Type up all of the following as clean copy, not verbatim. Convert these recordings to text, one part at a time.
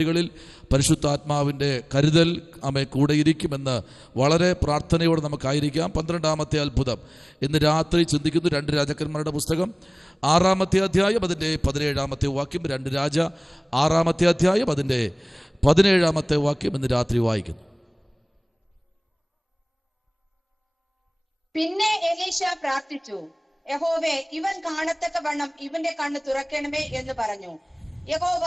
ിൽ പരിശുദ്ധാത്മാവിൻ്റെ കരുതൽ ആമേ കൂടെയിരിക്കുമെന്ന് വളരെ പ്രാർത്ഥനയോടെ നമുക്കായിരിക്കാം. 12-ാമത്തെ അത്ഭുതം ഇന്ന് രാത്രി ചിന്തിക്കുന്നു. 2 രാജാക്കന്മാരുടെ പുസ്തകം 6-ാമത്തെ അധ്യായം അതിൻ്റെ 17-ാമത്തെ വാക്യം. 2 രാജ 6-ാമത്തെ അധ്യായം അതിൻ്റെ 17-ാമത്തെ വാക്യം ഇന്ന് രാത്രി വായിക്കുന്നു. പിന്നെ എലീശ പ്രാർത്ഥിച്ചു, യഹോവേ, ഇവൻ കാണത്തക്ക വണ്ണം ഇവന്റെ കണ്ണ് തുറക്കണമേ എന്ന് പറഞ്ഞു. യഹോവ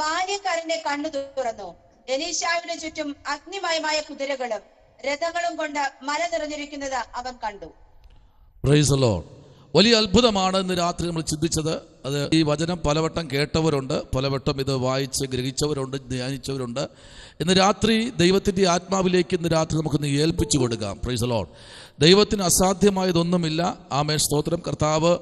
ബാല്യക്കാരന്റെ കണ്ണു തുറന്നു. എലീശാവിന് ചുറ്റും അഗ്നിമയമായ കുതിരകളും രഥങ്ങളും കൊണ്ട് മല നിറഞ്ഞിരിക്കുന്നത് അവൻ കണ്ടു. Price the lord. വലിയ അത്ഭുതമാണ് ഇന്ന് രാത്രി നമ്മൾ ചിന്തിച്ചത്. അത് ഈ വചനം പലവട്ടം കേട്ടവരുണ്ട്, പലവട്ടം ഇത് വായിച്ച് ഗ്രഹിച്ചവരുണ്ട്, ധ്യാനിച്ചവരുണ്ട്. ഇന്ന് രാത്രി ദൈവത്തിൻ്റെ ആത്മാവിലേക്ക് ഇന്ന് രാത്രി നമുക്കൊന്ന് ഏൽപ്പിച്ചു കൊടുക്കാം. Price the Lord. ദൈവത്തിന് അസാധ്യമായതൊന്നുമില്ല. ആമേൻ, സ്തോത്രം. കർത്താവ്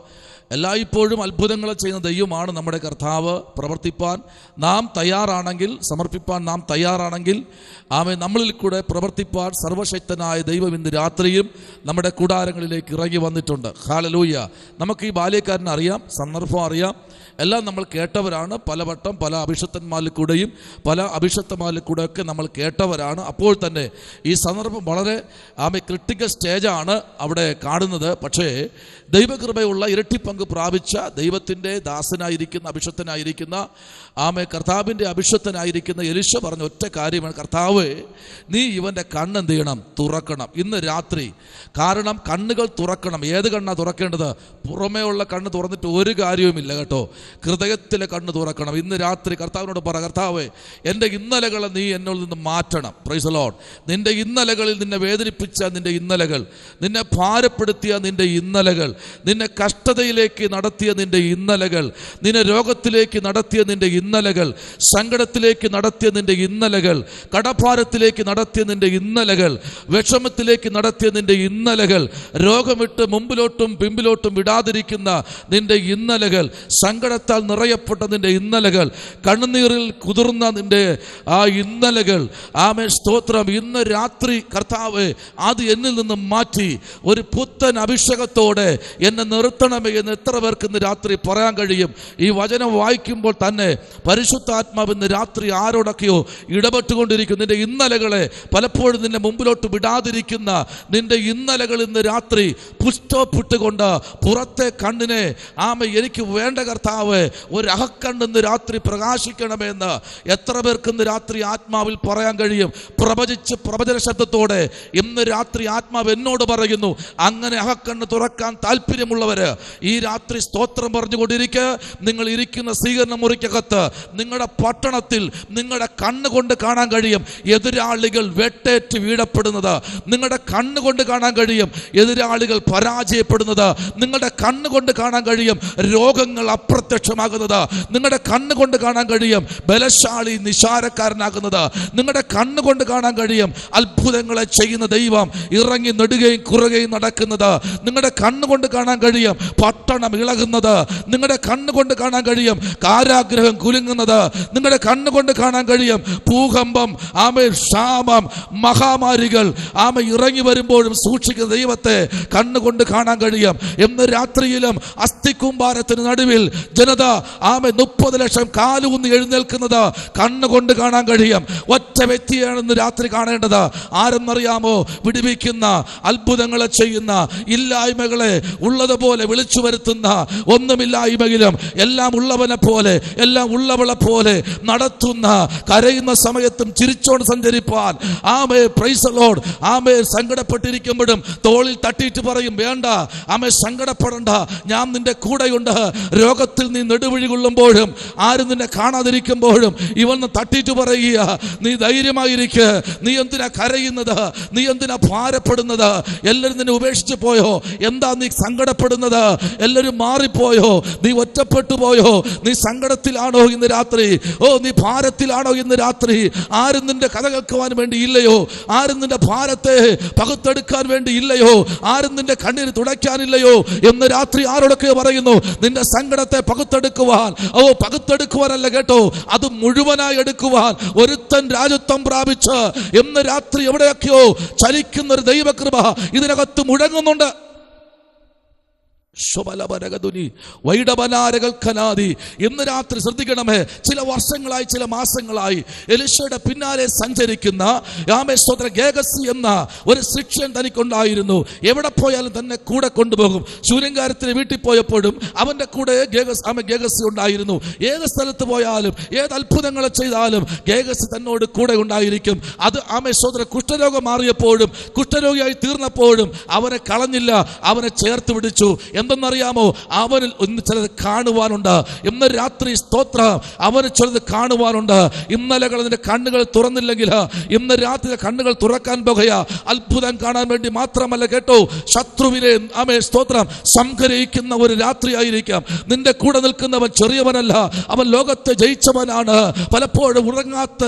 എല്ലായ്പ്പോഴും അത്ഭുതങ്ങൾ ചെയ്യുന്ന ദൈവമാണ് നമ്മുടെ കർത്താവ്. പ്രവർത്തിപ്പാൻ നാം തയ്യാറാണെങ്കിൽ, സമർപ്പിപ്പാൻ നാം തയ്യാറാണെങ്കിൽ, ആമേൻ, നമ്മളിൽ കൂടെ പ്രവർത്തിപ്പാൻ സർവശക്തനായ ദൈവം ഇന്ന് രാത്രിയും നമ്മുടെ കൂടാരങ്ങളിലേക്ക് ഇറങ്ങി വന്നിട്ടുണ്ട്. ഹല്ലേലൂയ. നമുക്ക് ഈ ബാല്യക്കാരനെ അറിയാം, സന്ദർഭം അറിയാം, എല്ലാം നമ്മൾ കേട്ടവരാണ്. പലവട്ടം പല അഭിഷക്തന്മാരിൽ കൂടെയും പല അഭിഷക്തന്മാരിൽ കൂടെയൊക്കെ നമ്മൾ കേട്ടവരാണ്. അപ്പോൾ തന്നെ ഈ സന്ദർഭം വളരെ ക്രിട്ടിക്കൽ സ്റ്റേജാണ് അവിടെ കാണുന്നത്. പക്ഷേ ദൈവകൃപയുള്ള ഇരട്ടി പങ്ക് പ്രാപിച്ച ദൈവത്തിൻ്റെ ദാസനായിരിക്കുന്ന അഭിഷക്തനായിരിക്കുന്ന കർത്താവിൻ്റെ അഭിഷക്തനായിരിക്കുന്ന എലീശ പറഞ്ഞ ഒറ്റ കാര്യമാണ്, കർത്താവ്, നീ ഇവൻ്റെ കണ്ണ് എന്ത് ചെയ്യണം? തുറക്കണം ഇന്ന് രാത്രി. കാരണം കണ്ണുകൾ തുറക്കണം. ഏത് കണ്ണാണ് തുറക്കേണ്ടത്? പുറമേ ഉള്ള കണ്ണ് തുറന്നിട്ട് ഒരു കാര്യവുമില്ല കേട്ടോ. ഹൃദയത്തിലെ കണ്ണ് തുറക്കണം. ഇന്ന് രാത്രി കർത്താവിനോട് പറ, കർത്താവേ, എൻ്റെ ഇന്നലകളെ നീ എന്നോട് നിന്ന് മാറ്റണം. Price the Lord. നിൻ്റെ ഇന്നലകളിൽ നിന്നെ വേദനിപ്പിച്ച നിൻ്റെ ഇന്നലകൾ, നിന്നെ ഭാരപ്പെടുത്തിയ നിൻ്റെ ഇന്നലകൾ, നിന്നെ കഷ്ടതയിലേക്ക് നടത്തിയ നിൻ്റെ ഇന്നലകൾ, നിന്നെ രോഗത്തിലേക്ക് നടത്തിയ നിൻ്റെ ഇന്നലകൾ, സങ്കടത്തിലേക്ക് നടത്തിയ നിൻ്റെ ഇന്നലകൾ, കടഭാരത്തിലേക്ക് നടത്തിയ നിൻ്റെ ഇന്നലകൾ, വിഷമത്തിലേക്ക് നടത്തിയ നിൻ്റെ ഇന്നലകൾ, രോഗമിട്ട് മുമ്പിലോട്ടും പിമ്പിലോട്ടും വിടാതിരിക്കുന്ന നിൻ്റെ ഇന്നലകൾ, സങ്കടത്താൽ നിറയപ്പെട്ട നിൻ്റെ ഇന്നലകൾ, കണ്ണുനീറിൽ കുതിർന്ന നിൻ്റെ ആ ഇന്നലകൾ, ആമേൻ, സ്തോത്രം. ഇന്ന് രാത്രി കർത്താവ് അത് എന്നിൽ നിന്ന് മാറ്റി ഒരു പുത്തൻ അഭിഷേകത്തോടെ എന്നെ നിർത്തണമേ എന്ന് എത്ര പേർക്ക് ഇന്ന് രാത്രി പറയാൻ കഴിയും? ഈ വചനം വായിക്കുമ്പോൾ തന്നെ പരിശുദ്ധാത്മാവ് ഇന്ന് രാത്രി ആരോടൊക്കെയോ ഇടപെട്ടുകൊണ്ടിരിക്കും. നിന്റെ ഇന്നലകളെ പലപ്പോഴും നിന്നെ മുമ്പിലോട്ട് വിടാതിരിക്കുന്ന നിന്റെ ഇന്നലകൾ ഇന്ന് രാത്രി പുഷ്ടപ്പെട്ടുകൊണ്ട് പുറത്തെ കണ്ണിനെ എനിക്ക് വേണ്ട കർത്താവ് ഒരു അഹക്കണ്ണ് ഇന്ന് രാത്രി പ്രകാശിക്കണമെന്ന് എത്ര പേർക്ക് ഇന്ന് രാത്രി ആത്മാവിൽ പറയാൻ കഴിയും? പ്രവചിച്ച് പ്രവചന ശബ്ദത്തോടെ ഇന്ന് രാത്രി ആത്മാവ് എന്നോട് പറയുന്നു, അങ്ങനെ അഹക്കണ്ണ് തുറക്കാൻ താല്പര്യമുള്ളവര് ഈ രാത്രി സ്തോത്രം പറഞ്ഞുകൊണ്ടിരിക്കുക. നിങ്ങൾ ഇരിക്കുന്ന സ്വീകരണ മുറിക്കകത്ത് നിങ്ങളുടെ പട്ടണത്തിൽ നിങ്ങളുടെ കണ്ണുകൊണ്ട് കാണാൻ കഴിയും എതിരാളികൾ വെട്ടേറ്റ് വീഴപ്പെടുന്നത്. നിങ്ങളുടെ കണ്ണുകൊണ്ട് കാണാൻ കഴിയും എതിരാളികൾ പരാജയപ്പെടുന്നത്. നിങ്ങളുടെ കണ്ണുകൊണ്ട് കാണാൻ കഴിയും രോഗങ്ങൾ അപ്രത്യക്ഷമാകുന്നത്. നിങ്ങളുടെ കണ്ണുകൊണ്ട് കാണാൻ കഴിയും ബലശാലി നിശാരക്കാരനാകുന്നത്. നിങ്ങളുടെ കണ്ണുകൊണ്ട് കാണാൻ കഴിയും അത്ഭുതങ്ങളെ ചെയ്യുന്ന ദൈവം ഇറങ്ങി നെടുകയും കുറുകയും നടക്കുന്നത്. നിങ്ങളുടെ കണ്ണുകൊണ്ട് കാണാൻ കഴിയും പട്ടണം ഇളകുന്നത്. നിങ്ങളുടെ കണ്ണുകൊണ്ട് കാണാൻ കഴിയും കാരാഗ്രഹം കുലുങ്ങുന്നത്. നിങ്ങളുടെ കണ്ണുകൊണ്ട് കാണാൻ കഴിയും ഭൂകമ്പം, ക്ഷാമം, മഹാമാരികൾ ഇറങ്ങി വരുമ്പോഴും സൂക്ഷിക്കുന്ന ദൈവത്തെ കണ്ണുകൊണ്ട് കാണാൻ കഴിയും. ഇന്ന് രാത്രിയിലും അസ്ഥിക്കുമ്പാരത്തിന് നടുവിൽ ജനത 30 ലക്ഷം കാലൂന്നി എഴുന്നേൽക്കുന്നത് കണ്ണുകൊണ്ട് കാണാൻ കഴിയും. ഒറ്റ വ്യക്തിയാണ് ഇന്ന് രാത്രി കാണേണ്ടത്. ആരെന്നറിയാമോ? വിടുവിക്കുന്ന, അത്ഭുതങ്ങളെ ചെയ്യുന്ന, ഇല്ലായ്മകളെ ഉള്ളതുപോലെ വിളിച്ചു വരുത്തുന്ന, ഒന്നുമില്ലായ്മയിലും എല്ലാം ഉള്ളവനെ പോലെ, എല്ലാം ഉള്ളവളെ പോലെ നടത്തുന്ന, കരയുന്ന സമയത്തും ചിരിച്ചോണ്ട് സഞ്ചരിപ്പാൻ, പ്രൈസ് ദി ലോർഡ്, സങ്കടപ്പെട്ടിരിക്കുമ്പോഴും തോളിൽ തട്ടിയിട്ട് പറയും, വേണ്ട സങ്കടപ്പെടണ്ട, ഞാൻ നിന്റെ കൂടെയുണ്ട്. രോഗത്തിൽ നീ നെടുവഴി കൊള്ളുമ്പോഴും ആരും നിന്നെ കാണാതിരിക്കുമ്പോഴും ഇവന്ന് തട്ടിയിട്ട് പറയുക, നീ ധൈര്യമായിരിക്കുക. നീ എന്തിനാ കരയുന്നത്? നീ എന്തിനാ ഭാരപ്പെടുന്നത്? എല്ലാവരും നിന്നെ ഉപേക്ഷിച്ച് പോയോ? എന്താ നീ സങ്കടപ്പെടുന്നത്? എല്ലാവരും മാറിപ്പോയോ? നീ ഒറ്റപ്പെട്ടു പോയോ? നീ സങ്കടത്തിലാണോ ഇന്ന് രാത്രി? നീ ഭാരത്തിലാണോ ഇന്ന് രാത്രി? ആരും നിന്റെ കഥ കേൾക്കുവാൻ വേണ്ടി ഇല്ലയോ? ആരും നിന്റെ ഭാരത്തെ പകുത്തെടുക്കാൻ വേണ്ടി ഇല്ലയോ? ആരും നിന്റെ കണ്ണീര് തുടയ്ക്കാനില്ലയോ എന്ന് രാത്രി ആരോടൊക്കെ പറയുന്നു? നിന്റെ സങ്കടത്തെ പകുത്തെടുക്കുവാനല്ല കേട്ടോ, അത് മുഴുവനായി എടുക്കുവാൻ ഒരുത്തൻ രാജത്വം പ്രാപിച്ച് എന്ന് രാത്രി എവിടെയൊക്കെയോ ചലിക്കുന്ന ഒരു ദൈവകൃപ ഇതിനകത്ത് മുഴങ്ങുന്നുണ്ട്. ഇന്ന് രാത്രി ശ്രദ്ധിക്കണമേ. ചില വർഷങ്ങളായി, ചില മാസങ്ങളായി എലീശയുടെ പിന്നാലെ സഞ്ചരിക്കുന്ന ഗേഹസി എന്ന ഒരു ശിഷ്യൻ തനിക്കുണ്ടായിരുന്നു. എവിടെ പോയാലും തന്നെ കൂടെ കൊണ്ടുപോകും. ശൂര്യങ്കാരത്തിന് വീട്ടിൽ പോയപ്പോഴും അവന്റെ കൂടെ ഗേഹസി ഉണ്ടായിരുന്നു. ഏത് സ്ഥലത്ത് പോയാലും, ഏത് അത്ഭുതങ്ങൾ ചെയ്താലും ഗേഹസി തന്നോട് കൂടെ ഉണ്ടായിരിക്കും. അത് കുഷ്ഠരോഗം മാറിയപ്പോഴും, കുഷ്ഠരോഗിയായി തീർന്നപ്പോഴും അവനെ കളഞ്ഞില്ല, അവനെ ചേർത്ത് പിടിച്ചു. എന്തെന്നറിയാമോ? അവനിൽ ഒന്ന് ചിലത് കാണുവാനുണ്ട്. ഇന്ന് രാത്രി സ്തോത്രം, അവന് ചിലത് കാണുവാനുണ്ട്. ഇന്നലെ അതിന്റെ കണ്ണുകൾ തുറന്നില്ലെങ്കിൽ ഇന്ന് രാത്രി കണ്ണുകൾ തുറക്കാൻ പോകുകയാ. അത്ഭുതം കാണാൻ വേണ്ടി മാത്രമല്ല കേട്ടോ, ശത്രുവിനെ സ്തോത്രം സംഗ്രഹിക്കുന്ന ഒരു രാത്രിയായിരിക്കാം. നിന്റെ കൂടെ നിൽക്കുന്നവൻ ചെറിയവനല്ല, അവൻ ലോകത്തെ ജയിച്ചവനാണ്. പലപ്പോഴും ഉറങ്ങാത്ത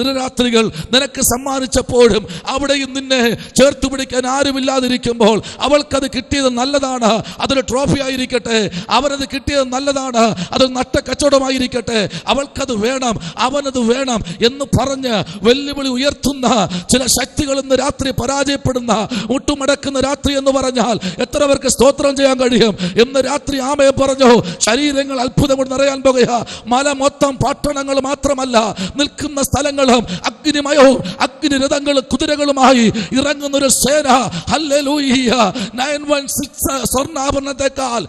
ദിനരാത്രികൾ നിനക്ക് സമ്മാനിച്ചപ്പോഴും അവിടെയും നിന്നെ ചേർത്ത് പിടിക്കാൻ ആരുമില്ലാതിരിക്കുമ്പോൾ അവൾക്കത് കിട്ടിയത് നല്ലതാണ്. അതൊരു ട്രോഫി ആയിരിക്കട്ടെ, അവനത് കിട്ടിയത് നല്ലതാണ്, അതൊരു നട്ട കച്ചവടമായിരിക്കട്ടെ, അവൾക്കത് വേണം, അവനത് വേണം എന്ന് പറഞ്ഞ് വെല്ലുവിളി ഉയർത്തുന്ന ചില ശക്തികൾ ഇന്ന് രാത്രി പരാജയപ്പെടുന്ന, മുട്ടുമടക്കുന്ന രാത്രി എന്ന് പറഞ്ഞാൽ എത്ര പേർക്ക് സ്തോത്രം ചെയ്യാൻ കഴിയും? ഇന്ന് രാത്രി ആമയെ പറഞ്ഞു, ശരീരങ്ങൾ അത്ഭുതം കൊണ്ട് നിറയാൻ പോകുക. മല മൊത്തം പട്ടണങ്ങൾ മാത്രമല്ല, നിൽക്കുന്ന സ്ഥലങ്ങളും അഗ്നിമയവും അഗ്നിരഥങ്ങളും കുതിരകളുമായി ഇറങ്ങുന്ന ഒരു സേന. ഹല്ലേലൂയ. 916 സ്വർണ്ണാഭരണത്തെക്കാൾ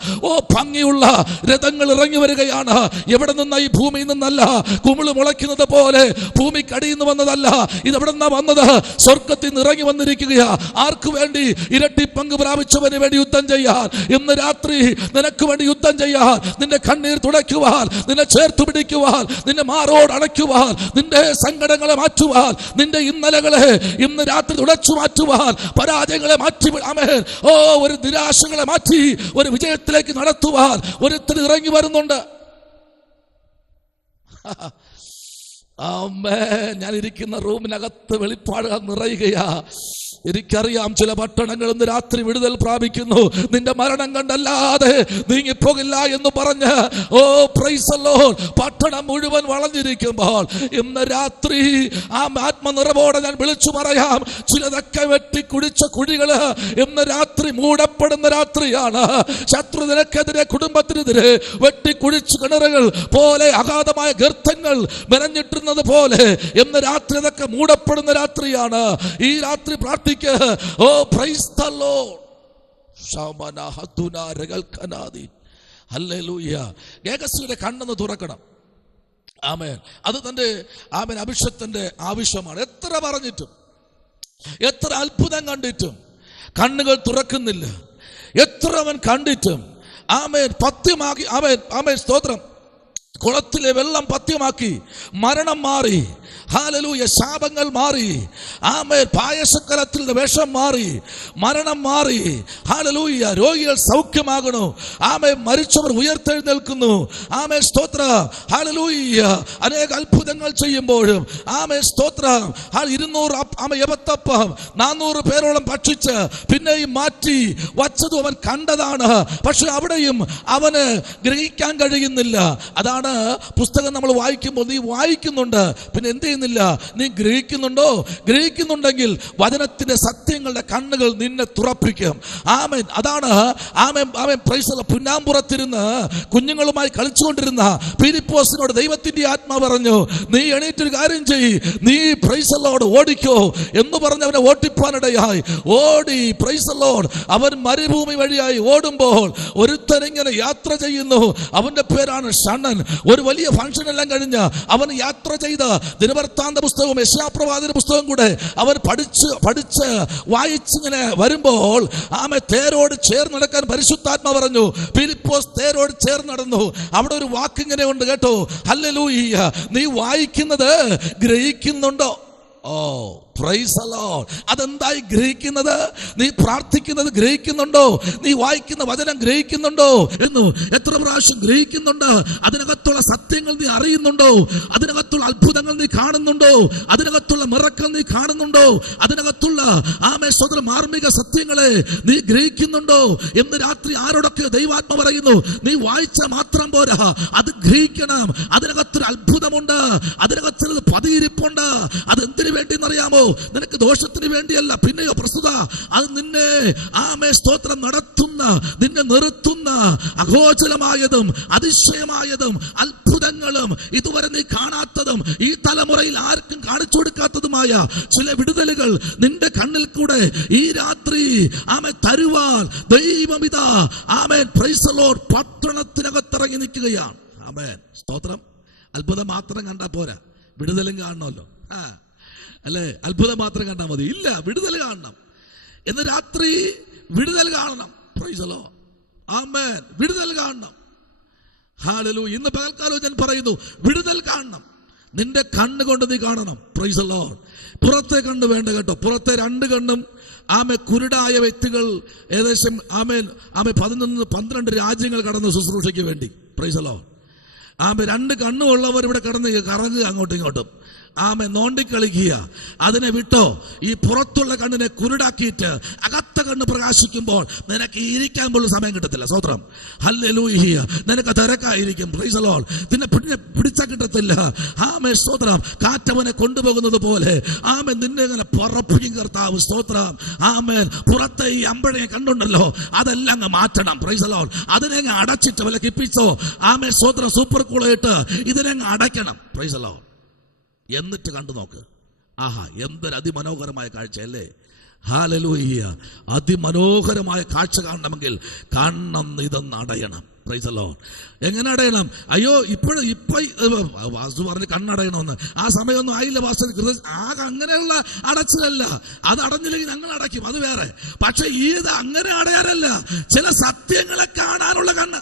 ഭംഗിയുള്ള രഥങ്ങൾ ഇറങ്ങി വരികയാണ്. എവിടെ നിന്ന? ഈ ഭൂമിയിൽ നിന്നല്ല. കുമിള് മുളയ്ക്കുന്നത് പോലെ ഭൂമിക്കടിയിൽ നിന്ന് വന്നതല്ല. ഇത് എവിടെ നിന്നാ വന്നത്? സ്വർഗത്തിൽ നിന്ന് ഇറങ്ങി വന്നിരിക്കുകയാ. ആർക്ക് വേണ്ടി? ഇരട്ടി പങ്ക് പ്രാപിച്ചവന് വേണ്ടി യുദ്ധം ചെയ്യാൻ. ഇന്ന് രാത്രി നിനക്ക് വേണ്ടി യുദ്ധം ചെയ്യാൻ, നിന്റെ കണ്ണീർ തുടയ്ക്കുവാൻ, നിന്നെ ചേർത്ത് പിടിക്കുവാൻ, നിന്നെ മാറോട് അടയ്ക്കുവാൻ, നിന്റെ സങ്കടങ്ങളെ മാറ്റുവാൻ, നിന്റെ ഇന്നലകളെ ഇന്ന് രാത്രി തുടച്ചു മാറ്റുവാൻ, പരാജയങ്ങളെ മാറ്റി, ഒരു നിരാശകളെ മാറ്റി ഒരു വിജയത്തിലേക്ക് നടത്തുവാൻ ഒരുത്തൻ ഇറങ്ങി വരുന്നുണ്ട്. ഞാൻ ഇരിക്കുന്ന റൂമിനകത്ത് വെളിപ്പാടുകൾ നിറയുകയാ. എനിക്കറിയാം ചില പട്ടണങ്ങൾ ഇന്ന് രാത്രി വിടുതൽ പ്രാപിക്കുന്നു. നിന്റെ മരണം കണ്ടല്ലാതെ നീങ്ങിപ്പോകില്ല എന്ന് പറഞ്ഞ് പ്രൈസ് ദി ലോർഡ് പട്ടണം മുഴുവൻ വളഞ്ഞിരിക്കുമ്പോൾ ഇന്ന് രാത്രി ആ ആത്മനിറവോടെ ഞാൻ വിളിച്ചു പറയാം, ചിലതൊക്കെ വെട്ടി കുടിച്ച കുഴികള് ഇന്ന് രാത്രി മൂടപ്പെടുന്ന രാത്രിയാണ്. ശത്രു നിനക്കെതിരെ, കുടുംബത്തിനെതിരെ വെട്ടിക്കുഴിച്ച് കിണറുകൾ പോലെ അഗാധമായ ഗർത്തങ്ങൾ മെനഞ്ഞിട്ടുന്നത് പോലെ ഇന്ന് രാത്രി ഇതൊക്കെ മൂടപ്പെടുന്ന രാത്രിയാണ്. ഈ രാത്രി പ്രാർത്ഥിക്കുക. Price the lord. ഹല്ലേലൂയ. ഗേഹസിയുടെ കണ്ണെന്ന് തുറക്കണം. ആമേൻ. അത് തന്റെ അഭിഷേകത്തിന്റെ ആവശ്യമാണ്. എത്ര പറഞ്ഞിട്ടും, എത്ര അത്ഭുതം കണ്ടിട്ടും കണ്ണുകൾ തുറക്കുന്നില്ല. എത്ര അവൻ കണ്ടിട്ടും പത്യമാക്കി. സ്തോത്രം. കുളത്തിലെ വെള്ളം പത്യമാക്കി, മരണം മാറി. ഹല്ലേലൂയ. ശാപങ്ങൾ മാറി. പായസക്കലത്തിൽ വിഷം മാറി, മരണം മാറി. ഹല്ലേലൂയ. രോഗികൾ സൗഖ്യമാകണു. മരിച്ചവർ ഉയർത്തെഴുന്നേൽക്കുന്നു. സ്തോത്രം. ഹല്ലേലൂയ. അനേക അത്ഭുതങ്ങൾ ചെയ്യുമ്പോഴും സ്തോത്രം. 200 യവത്തപ്പം 400 പേരോളം ഭക്ഷിച്ച് പിന്നെയും മാറ്റി വച്ചതും അവൻ കണ്ടതാണ്. പക്ഷെ അവിടെയും അവന് ഗ്രഹിക്കാൻ കഴിയുന്നില്ല. അതാണ് പുസ്തകം നമ്മൾ വായിക്കുമ്പോൾ, നീ വായിക്കുന്നുണ്ട്, പിന്നെ എന്ത് ചെയ്യുന്നില്ല? നീ ഗ്രഹിക്കുന്നുണ്ടോ? ഗ്രഹിക്കുന്നുണ്ടെങ്കിൽ വചനത്തിന്റെ സത്യങ്ങളുടെ കണ്ണുകൾ നിന്നെ തുറപ്പിക്കും. ആമേൻ. അതാണ് പുന്നാമ്പുറത്തിരുന്ന് കുഞ്ഞുങ്ങളുമായി കളിച്ചുകൊണ്ടിരുന്ന ഫിലിപ്പോസിനോട് ദൈവത്തിന്റെ ആത്മാവ് പറഞ്ഞു, നീ എണീറ്റൊരു കാര്യം ചെയ്യ്, നീ പ്രൈസ് ദി ലോർഡ് ഓടിക്കോ എന്ന് പറഞ്ഞ് അവനെ ഓട്ടിപ്പാനിടയായി. ഓടി. Price the Lord. അവൻ മരുഭൂമി വഴിയായി ഓടുമ്പോൾ ഒരുത്തൻ ഇങ്ങനെ യാത്ര ചെയ്യുന്നു. അവന്റെ പേരാണ് ഷണ്ണൻ. ഒരു വലിയ ഫംഗ്ഷൻ എല്ലാം കഴിഞ്ഞ് അവൻ യാത്ര ചെയ്ത ദിനവൃത്താന്ത പുസ്തകവും യെശയ്യാപ്രവാചകന്റെ പുസ്തകം കൂടെ അവൻ പഠിച്ച് വായിച്ചിങ്ങനെ വരുമ്പോൾ തേരോട് ചേർന്ന് നടക്കാൻ പരിശുദ്ധാത്മാ പറഞ്ഞു. ഫിലിപ്പോസ് തേരോട് ചേർന്ന് നടന്നു. അവിടെ ഒരു വാക്കിങ്ങനെ ഉണ്ട് കേട്ടോ. ഹല്ലേലൂയ. നീ വായിക്കുന്നത് ഗ്രഹിക്കുന്നുണ്ടോ? Price the Lord. അതെന്തായി ഗ്രഹിക്കുന്നത്? നീ പ്രാർത്ഥിക്കുന്നത് ഗ്രഹിക്കുന്നുണ്ടോ? നീ വായിക്കുന്ന വചനം ഗ്രഹിക്കുന്നുണ്ടോ എന്ന് എത്ര പ്രാവശ്യം ഗ്രഹിക്കുന്നുണ്ട്? അതിനകത്തുള്ള സത്യങ്ങൾ നീ അറിയുന്നുണ്ടോ? അതിനകത്തുള്ള അത്ഭുതങ്ങൾ നീ കാണുന്നുണ്ടോ? അതിനകത്തുള്ള മിറക്കൽ നീ കാണുന്നുണ്ടോ? അതിനകത്തുള്ള സ്വതന്ത്ര മാർമിക സത്യങ്ങളെ നീ ഗ്രഹിക്കുന്നുണ്ടോ എന്ന് രാത്രി ആരോടൊക്കെ ദൈവാത്മ പറയുന്നു. നീ വായിച്ച മാത്രം പോരാ, അത് ഗ്രഹിക്കണം. അതിനകത്തൊരു അത്ഭുതമുണ്ട്, അതിനകത്തൊരു പതിയിരിപ്പുണ്ട്. അതെന്തിനു വേണ്ടി എന്നറിയാമോ? നിനക്ക് ദോഷത്തിന് വേണ്ടിയല്ല, പിന്നെയോ പ്രസ്തുത അത് നിന്നെ സ്തോത്രം നടത്തുന്ന, നിന്നെ നിർത്തുന്ന അഗോചരമായതും അതിശയമായതും അത്ഭുതങ്ങളും ഇതുവരെ നീ കാണാത്തതും ഈ തലമുറയിൽ ആർക്കും കാണിച്ചു കൊടുക്കാത്തതുമായ ചില വിടുതലുകൾ നിന്റെ കണ്ണിൽ കൂടെ ഈ രാത്രി തരുവാൻ ദൈവമിതാ പ്രൈസ് ദി ലോർഡ് പട്ടണത്തിനകത്തിറങ്ങി നിൽക്കുകയാണ്. സ്തോത്രം. അത്ഭുതം മാത്രം കണ്ടാ പോരാ, വിടുതലും കാണണമല്ലോ. അല്ലേ? അത്ഭുതം മാത്രം കണ്ടാൽ മതി? ഇല്ല, വിടുതൽ കാണണം. ഇന്ന് രാത്രി വിടുതൽ കാണണം. Praise the lord. ആമേൻ. വിടുതൽ കാണണം. ഹല്ലേലൂയ. ഇന്ന് പകൽക്കാലം ഞാൻ പറയുന്നു, വിടുതൽ കാണണം. നിന്റെ കണ്ണുകൊണ്ട് നീ കാണണം. Praise the Lord. പുറത്തെ കണ്ണ് വേണ്ട കേട്ടോ. പുറത്തെ രണ്ട് കണ്ണും കുരുടായ വ്യക്തികൾ ഏകദേശം 11-12 രാജ്യങ്ങൾ കടന്നു ശുശ്രൂഷയ്ക്ക് വേണ്ടി. Price the Lord. രണ്ട് കണ്ണുള്ളവർ ഇവിടെ കടന്ന് കറങ്ങുക അങ്ങോട്ടും ഇങ്ങോട്ടും. നോണ്ടിക്കളിക്കുക. അതിനെ വിട്ടോ. ഈ പുറത്തുള്ള കണ്ണിനെ കുരുടാക്കിയിട്ട് അകത്ത കണ്ണ് പ്രകാശിക്കുമ്പോൾ നിനക്ക് ഇരിക്കാൻ പോലും സമയം കിട്ടത്തില്ല. സ്തോത്രം. ഹല്ലേലൂയ. നിനക്ക് തിരക്കായിരിക്കും. Price the Lord. നിന്നെ പിടിച്ചാൽ കിട്ടത്തില്ല. സ്തോത്രം. കാറ്റവനെ കൊണ്ടുപോകുന്നത് പോലെ നിന്നെ ഇങ്ങനെ പറപ്പിക്കും കർത്താവ്. സ്തോത്രം. പുറത്തെ ഈ അമ്പഴയെ കണ്ടുണ്ടല്ലോ, അതെല്ലാം അങ്ങ് മാറ്റണം. Price the Lord. അതിനെ അങ്ങ് അടച്ചിട്ട് വല്ല കിപ്പിച്ചോ സ്തോത്രം സൂപ്പർ കൂളായിട്ട് ഇതിനെ അങ്ങ് അടയ്ക്കണം. Price the Lord. എന്നിട്ട് കണ്ടു നോക്ക്. ആഹാ, എന്തൊരു അതിമനോഹരമായ കാഴ്ച അല്ലേ? ഹല്ലേലൂയ. അതിമനോഹരമായ കാഴ്ച കാണണമെങ്കിൽ കണ്ണം ഇതൊന്ന് അടയണം. Price the Lord. എങ്ങനെ അടയണം? അയ്യോ, ഇപ്പൊ വാസു പറഞ്ഞ് കണ്ണടയണമെന്ന്. ആ സമയമൊന്നും ആയില്ല വാസ്തു. അങ്ങനെയുള്ള അടച്ചിലല്ല. അത് അടഞ്ഞില്ലെങ്കിൽ ഞങ്ങൾ അടയ്ക്കും, അത് വേറെ. പക്ഷെ ഇത് അങ്ങനെ അടയാനല്ല, ചില സത്യങ്ങളെ കാണാനുള്ള കണ്ണ്.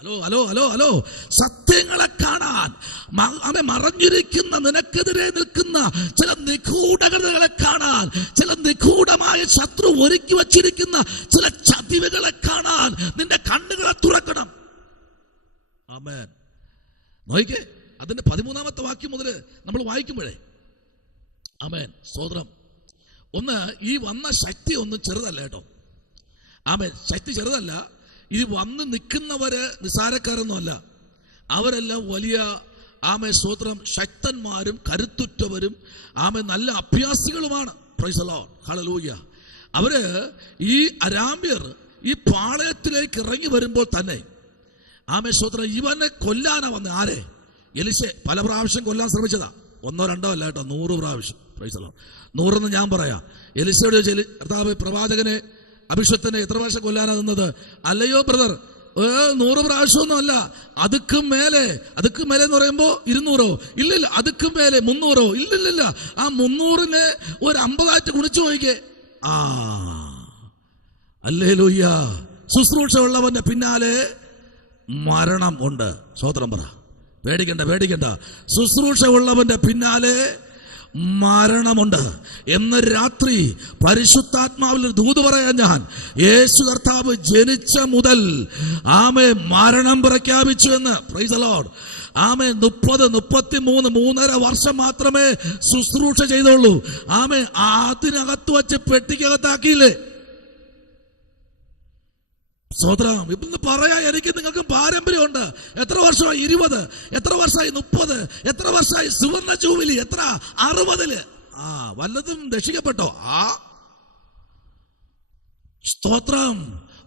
ഹലോ ഹലോ ഹലോ ഹലോ സത്യങ്ങളെ കാണാൻ, മറഞ്ഞിരിക്കുന്ന നിനക്കെതിരെ നിൽക്കുന്ന ചില നിഗൂഢതകളെ കാണാൻ, ചില നിഗൂഢമായ ശത്രു ഒരുക്കി വച്ചിരിക്കുന്ന ചില ചതിവുകളെ കാണാൻ നിന്റെ കണ്ണുകളെ തുറക്കണം. ആമേൻ. നോക്കിക്കേ, അതിന്റെ 13-ാമത്തെ വാക്യം മുതൽ നമ്മൾ വായിക്കുമ്പോഴേ ആമേൻ. സ്തോത്രം. ഒന്ന്, ഈ വന്ന ശക്തി ഒന്നും ചെറുതല്ല കേട്ടോ. ആമേൻ. ശക്തി ചെറുതല്ല. ഈ വന്ന് നിൽക്കുന്നവര് നിസാരക്കാരൊന്നുമല്ല. അവരെല്ലാം വലിയ സ്തോത്രം ശക്തന്മാരും കരുത്തുറ്റവരും നല്ല അഭ്യാസികളുമാണ്. Praise the lord. ഹല്ലേലൂയ. അവര് ഈ അരാമ്യർ ഈ പാളയത്തിലേക്ക് ഇറങ്ങി വരുമ്പോൾ തന്നെ സ്തോത്രം ഇവനെ കൊല്ലാനാ വന്നത്. ആരെ? എലിശയെ പല പ്രാവശ്യം കൊല്ലാൻ ശ്രമിച്ചതാ. 1-2 അല്ല കേട്ടോ, 100 പ്രാവശ്യം. Price the Lord. 100 ഞാൻ പറയാം. എലിശയോട് ചോദിച്ചാൽ, കർത്താവേ, പ്രവാചകനെ അഭിഷക്തനെ എത്ര പ്രാവശ്യം കൊല്ലാനാ നിന്നത്? അല്ലയോ ബ്രദർ, 100 പ്രാവശ്യമൊന്നും അല്ല, അതുക്കും മേലെ. അതുക്കും മേലെ എന്ന് പറയുമ്പോ 200 ഇല്ലില്ല, അതുക്കും മേലെ 300 ഇല്ലില്ല. ആ 300-നെ ഒരു 50 ഗുണിച്ചു നോക്കിക്കേ. ഹല്ലേലൂയ. ശുശ്രൂഷ ഉള്ളവന്റെ പിന്നാലെ മരണം ഉണ്ട്. സ്തോത്രം പറ. പേടിക്കണ്ട, പേടിക്കണ്ട. ശുശ്രൂഷ ഉള്ളവന്റെ പിന്നാലെ മരണമുണ്ട്. എന്ന് രാത്രി പരിശുദ്ധാത്മാവിൽ ദൂത് പറയാൻ ഞാൻ, യേശു കർത്താവ് ജനിച്ച മുതൽ മരണം പ്രഖ്യാപിച്ചു എന്ന്. Price the Lord. 30, 33, 3.5 വർഷം മാത്രമേ ശുശ്രൂഷ ചെയ്തുള്ളൂ. അതിനകത്ത് വച്ച് പെട്ടിക്കകത്താക്കിയില്ലേ? സ്തോത്രം. ഇന്ന് പറയാ, എനിക്ക് നിങ്ങൾക്ക് പാരമ്പര്യമുണ്ട്. എത്ര വർഷമായി? 20. എത്ര വർഷമായി? 30. എത്ര വർഷമായി? സുവർണ ജൂബിലി എത്ര? 60. വല്ലതും രക്ഷിക്കപ്പെട്ടോ? സ്തോത്രം.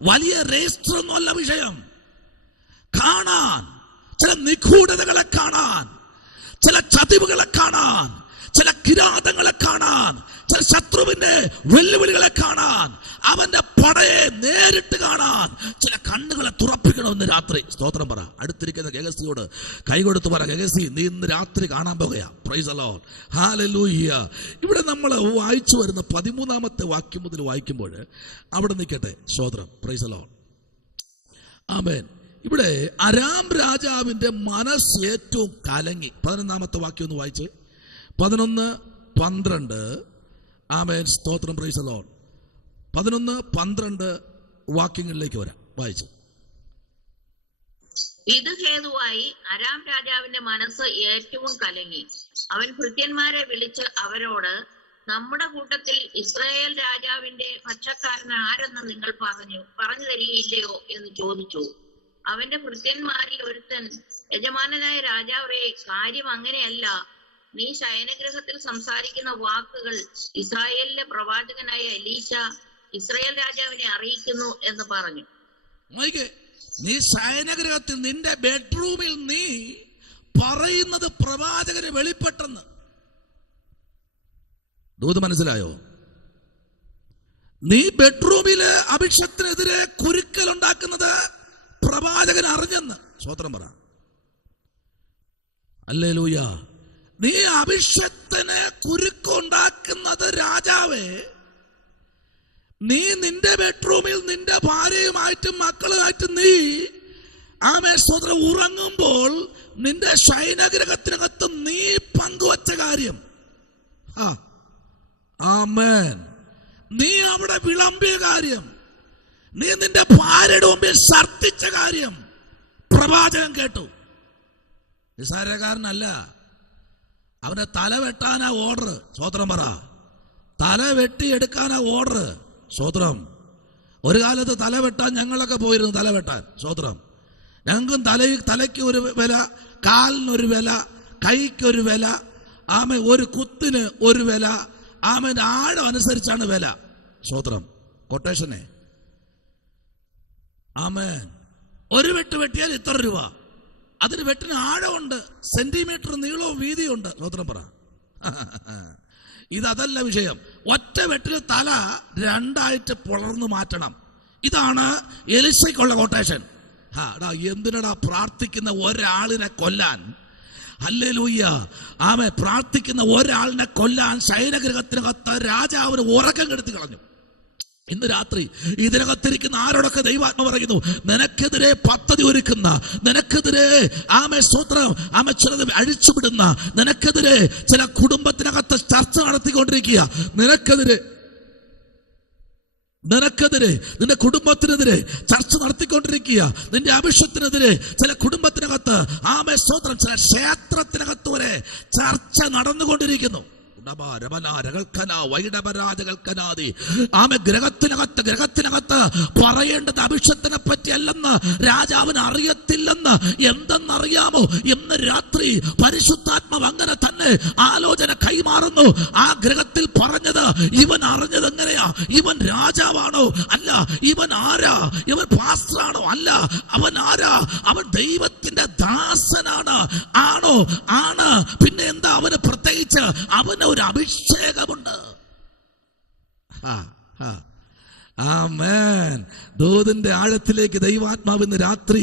വലിയ രജിസ്റ്റർ ഒന്നും അല്ല വിഷയം. കാണാൻ, ചില നിഗൂഢതകളെ കാണാൻ, ചില ചതിവുകളെ കാണാൻ, ചില കിരാതങ്ങളെ കാണാൻ, ചില ശത്രുവിന്റെ വെല്ലുവിളികളെ കാണാൻ, അവന്റെ പടയെ നേരിട്ട് കാണാൻ ചില കണ്ണുകളെ തുറപ്പിക്കണമെന്ന് രാത്രി. സ്തോത്രം പറ. അടുത്തിരിക്കുന്ന ഗഗസിയോട് കൈകൊടുത്ത് പറ, ഗഗസി, നീ ഇന്ന് രാത്രി കാണാൻ പോകുക. Price the lord. ഹല്ലേലൂയ. ഇവിടെ നമ്മൾ വായിച്ചു വരുന്ന 13-ാമത്തെ വാക്യം മുതൽ വായിക്കുമ്പോൾ അവിടെ നിൽക്കട്ടെ. സ്തോത്രം. Praise the lord. ആമേൻ. ഇവിടെ അരാം രാജാവിന്റെ മനസ്സ് ഏറ്റവും കലങ്ങി. 11-ാമത്തെ വാക്യം ഒന്ന് വായിച്ച്. 11, 12. ആമേൻ. സ്തോത്രം. Praise the Lord. 11, 12 വാക്യങ്ങളിലേക്ക് വരാം. വായിച്ചു. ഇത് ഹേതുവായി അരാം രാജാവിന്റെ മനസ്സ് ഏറ്റവും കലങ്ങി. അവൻ ഭൃത്യന്മാരെ വിളിച്ച് അവരോട്, നമ്മുടെ കൂട്ടത്തിൽ ഇസ്രായേൽ രാജാവിന്റെ പക്ഷക്കാരൻ ആരെന്ന് നിങ്ങൾ പറഞ്ഞു തരികയില്ലയോ എന്ന് ചോദിച്ചു. അവന്റെ ഭൃത്യന്മാരിൽ ഒരുത്തൻ, യജമാനനായ രാജാവേ, കാര്യം അങ്ങനെയല്ല. നീ ശയനഗൃഹത്തിൽ സംസാരിക്കുന്ന വാക്കുകൾ ഇസ്രായേലിലെ പ്രവാചകനായ എലീശ ഇസ്രായേൽ രാജാവിനെ അറിയിക്കുന്നു എന്ന് പറഞ്ഞു. നീ ശയനഗൃഹത്തിൽ നിന്റെ ബെഡ്റൂമിൽ നീ പറയുന്നത് പ്രവാചകന് വെളിപ്പെട്ടെന്ന്. ദൂത് മനസ്സിലായോ? നീ ബെഡ്റൂമില് അഭിഷത്തിനെതിരെ കുരുക്കൽ ഉണ്ടാക്കുന്നത് പ്രവാചകൻ അറിഞ്ഞെന്ന്. സ്വോത്രം പറ. ഹല്ലേലൂയ. നീ അഭിഷത്തിന് കുരുക്കുണ്ടാക്കുന്നത് രാജാവേ, നീ നിന്റെ ബെഡ്റൂമിൽ നിന്റെ ഭാര്യയുമായിട്ടും മക്കളുമായിട്ടും നീ സ്വതന്ത്രം ഉറങ്ങുമ്പോൾ നിന്റെ ശയനഗൃഹത്തിനകത്ത് നീ പങ്കുവച്ച കാര്യം, ആമേൻ, നീ അവിടെ വിളമ്പിയ കാര്യം, നീ നിന്റെ ഭാര്യയുടെ മുമ്പിൽ ഛർദ്ദിച്ച കാര്യം പ്രവാചകൻ കേട്ടു. നിസ്സാരക്കാരനല്ല. അവന്റെ തല വെട്ടാനാ ഓർഡർ. സ്വോത്രം പറ. തല വെട്ടിയെടുക്കാനാ ഓർഡർ. സ്വോത്രം. ഒരു കാലത്ത് തല വെട്ടാൻ ഞങ്ങളൊക്കെ പോയിരുന്നു. തല വെട്ടാൻ. സ്വോത്രം. ഞങ്ങൾക്കും തലയ്ക്ക് ഒരു വില, കാലിനൊരു വില, കൈക്കൊരു വില, ഒരു കുത്തിന് ഒരു വില, ആഴം അനുസരിച്ചാണ് വില. സ്വോത്രം. കൊട്ടേഷനെ. ഒരു വെട്ട് വെട്ടിയാൽ ഇത്ര രൂപ. അതിന് വെട്ടിന് ആഴമുണ്ട്, സെന്റിമീറ്റർ നീളവും വീതിയുണ്ട്. സ്വോത്രം പറ. ഇതല്ല വിഷയം. ഒറ്റ വെട്ടിന് തല രണ്ടായിട്ട് പുലർന്നു മാറ്റണം. ഇതാണ് എലിശയ്ക്കുള്ള കൊട്ടേഷൻ. എന്തിനടാ പ്രാർത്ഥിക്കുന്ന ഒരാളിനെ കൊല്ലാൻ? ഹല്ലേലൂയ. പ്രാർത്ഥിക്കുന്ന ഒരാളിനെ കൊല്ലാൻ ശയനഗൃഹത്തിനകത്ത് രാജാവിന് ഉറക്കം കെടുത്തി കളഞ്ഞു. ഇന്ന് രാത്രി ഇതിനകത്തിരിക്കുന്ന ആരോടൊക്കെ ദൈവാത്മ പറയുന്നു, നിനക്കെതിരെ പദ്ധതി ഒരുക്കുന്ന, നിനക്കെതിരെ സ്വത്രം ചിലത് അഴിച്ചുവിടുന്ന, നിനക്കെതിരെ ചില കുടുംബത്തിനകത്ത് ചർച്ച നടത്തിക്കൊണ്ടിരിക്കുക, നിനക്കെതിരെ നിന്റെ കുടുംബത്തിനെതിരെ ചർച്ച നടത്തിക്കൊണ്ടിരിക്കുക, നിന്റെ അഭിഷത്തിനെതിരെ ചില കുടുംബത്തിനകത്ത് സ്വത്രം ചില ക്ഷേത്രത്തിനകത്ത് വരെ ചർച്ച നടന്നുകൊണ്ടിരിക്കുന്നു. ഗ്രഹത്തിനകത്ത് പറയേണ്ടത് അഭിഷത്തിനെ പറ്റിയല്ലെന്ന് രാജാവിന് അറിയത്തില്ലെന്ന്. എന്തെന്നറിയാമോ? ഇന്ന് രാത്രി പരിശുദ്ധാത്മാവ് അങ്ങനെ തന്നെ ആലോചന കൈമാറുന്നു. ആ ഗ്രഹത്തിൽ പറഞ്ഞത് ഇവൻ അറിഞ്ഞത് എങ്ങനെയാ? ഇവൻ രാജാവാണോ? അല്ല. ഇവൻ ആരാ? ഇവൻ പാസ്റ്ററാണോ? അല്ല. അവൻ ആരാ? അവൻ ദൈവത്തിന്റെ ദാസനാണ്. ആണോ? ആണ്. പിന്നെ എന്താ അവന് പ്രത്യേകിച്ച്? അവന് ഒരു അഭിഷേകമുണ്ട്. ആമേൻ. ദൂതിന്റെ ആഴത്തിലേക്ക് ദൈവാത്മാവ് ഇന്ന് രാത്രി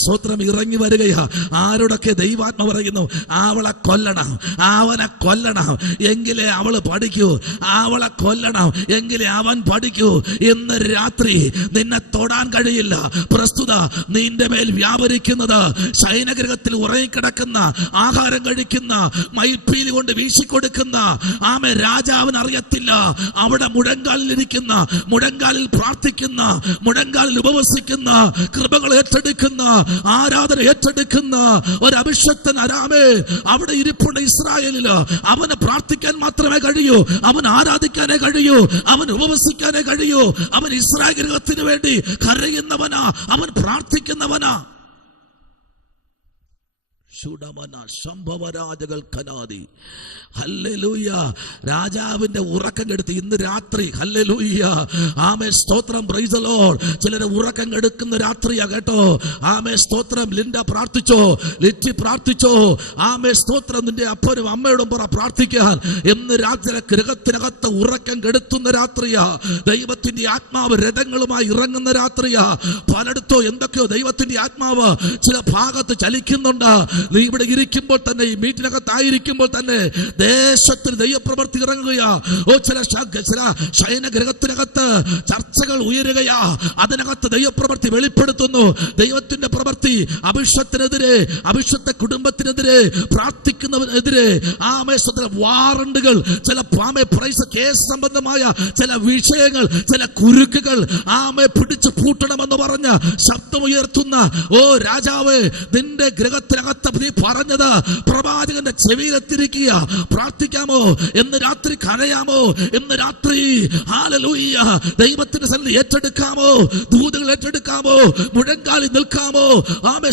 സ്തോത്രം ഇറങ്ങി വരികയാ. ആരോടൊക്കെ ദൈവാത്മാവ് പറയുന്നു, അവളെ കൊല്ലണം, അവനെ കൊല്ലണം, എങ്കിലേ അവള് പഠിക്കൂ, അവളെ കൊല്ലണം എങ്കിലേ അവൻ പഠിക്കൂ. ഇന്ന് രാത്രി നിന്നെ തൊടാൻ കഴിയില്ല. പ്രസ്തുത നിന്റെ മേൽ വ്യാപരിക്കുന്നത് ശയനഗൃഹത്തിൽ ഉറങ്ങിക്കിടക്കുന്ന, ആഹാരം കഴിക്കുന്ന, മയിൽപ്പീലി കൊണ്ട് വീശിക്കൊടുക്കുന്ന രാജാവിന് അറിയത്തില്ല. അവിടെ മുഴങ്കാലിലിരിക്കുന്ന, മുഴങ്കാലിൽ പ്രാർത്ഥിക്കുന്ന, മുഴങ്കാലിൽ ഉപവസിക്കുന്ന, കൃപകൾ ഏറ്റെടുക്കുന്ന, ആരാധന ഏറ്റെടുക്കുന്ന ഒരു അഭിഷക്തൻ അവിടെ ഇരിപ്പുണ്ട് ഇസ്രായേലില്. അവന് പ്രാർത്ഥിക്കാൻ മാത്രമേ കഴിയൂ, അവൻ ആരാധിക്കാനേ കഴിയൂ, അവൻ ഉപവസിക്കാനേ കഴിയൂ. അവൻ ഇസ്രായേൽ ഗൃഹത്തിന് വേണ്ടി കരയുന്നവനാ, അവൻ പ്രാർത്ഥിക്കുന്നവനാ. രാജാവിന്റെ ഉറക്കം കെടുത്തി ഇന്ന് രാത്രി. ഹല്ലേലൂയ. സ്തോത്രം. Praise the Lord. ചിലരെ ഉറക്കം കെടുക്കുന്ന രാത്രിയാ കേട്ടോ. സ്തോത്രം. ലിൻഡ പ്രാർത്ഥിച്ചോ, ലിറ്റി പ്രാർത്ഥിച്ചോ. സ്തോത്രം. നിന്റെ അപ്പനും അമ്മയോടും പറ പ്രാർത്ഥിക്കാൻ. ഇന്ന് രാത്രി ഗൃഹത്തിനകത്ത് ഉറക്കം കെടുത്തുന്ന രാത്രിയാ. ദൈവത്തിന്റെ ആത്മാവ് രഥങ്ങളുമായി ഇറങ്ങുന്ന രാത്രിയാ. പലയിടത്തോ എന്തൊക്കെയോ ദൈവത്തിന്റെ ആത്മാവ് ചില ഭാഗത്ത് ചലിക്കുന്നുണ്ട്. നീ ഇവിടെ ഇരിക്കുമ്പോൾ തന്നെ, ഈ മീറ്റിനകത്തായിരിക്കുമ്പോൾ തന്നെ ദേശത്തിൽ ദൈവപ്രവൃത്തി ഇറങ്ങുകയാ. ചില ശയനഗൃഹത്തിനകത്ത് ചർച്ചകൾ ഉയരുകയാ. അതിനകത്ത് ദൈവപ്രവൃത്തി വെളിപ്പെടുത്തുന്നു. ദൈവത്തിന്റെ പ്രവൃത്തി അഭിഷത്തിനെതിരെ, അഭിഷത്തെ കുടുംബത്തിനെതിരെ, പ്രാർത്ഥിക്കുന്നവനെതിരെ വാറണ്ടുകൾ, ചില കേസ് സംബന്ധമായ ചില വിഷയങ്ങൾ, ചില കുരുക്കുകൾ പിടിച്ചു പൂട്ടണമെന്ന് പറഞ്ഞ് ശബ്ദമുയർത്തുന്ന രാജാവ്, നിന്റെ ഗൃഹത്തിനകത്ത് നീ പറഞ്ഞത് പ്രവാചകന്റെ ചെവിയിലെത്തിരിക്കുക. പ്രാർത്ഥിക്കാമോ? എന്ന് രാത്രി കരയാമോ? എന്ന് രാത്രി ഹല്ലേലൂയ ദൈവത്തിന്റെ സന്നിധി ഏറ്റെടുക്കാമോ? ദൂതുകൾ ഏറ്റെടുക്കാമോ? മുഴങ്കാലിൽ നിൽക്കാമോ?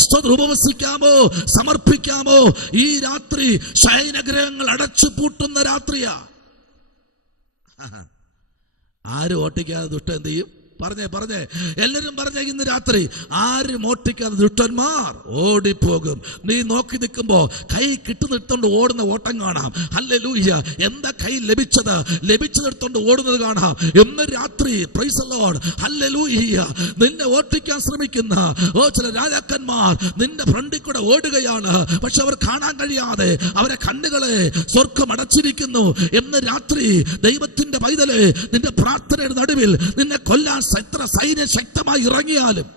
സ്തോത്രം ഉപവസിക്കാമോ? സമർപ്പിക്കാമോ? ഈ രാത്രി ശയനഗ്രഹങ്ങൾ അടച്ചു പൂട്ടുന്ന രാത്രിയാ. ആരും ഓട്ടിക്കാതെ ദുഷ്ടൻ എന്ത് ചെയ്യും? പറഞ്ഞേ എല്ലാരും പറഞ്ഞേ. ഇന്ന് രാത്രി ആരും ഓട്ടിക്കാതെ ദുഷ്ടന്മാർ ഓടിപ്പോകും. നീ നോക്കി നിൽക്കുമ്പോ കൈ കിട്ടുന്നിടത്തോണ്ട് ഓടുന്ന ഓട്ടം കാണാം. ഹല്ലേലൂയ. എന്താ കൈ ലഭിച്ചതെടുത്തോണ്ട് ഓടുന്നത് കാണാം. ഇന്ന് രാത്രി പ്രൈസ് ദി ലോർഡ് ഹല്ലേലൂയ നിന്നെ ഓട്ടിക്കാൻ ശ്രമിക്കുന്ന ചില രാജാക്കന്മാർ നിന്റെ ഫ്രണ്ടിൽ കൂടെ ഓടുകയാണ്. പക്ഷെ അവർ കാണാൻ കഴിയാതെ അവരെ കണ്ണുകളെ സ്വർഗം അടച്ചിരിക്കുന്നു. ഇന്ന് രാത്രി ദൈവത്തിന്റെ പൈതലെ, നിന്റെ പ്രാർത്ഥനയുടെ നടുവിൽ നിന്നെ കൊല്ലാൻ എത്ര സൈന്യം ശക്തമായി ഇറങ്ങിയാലും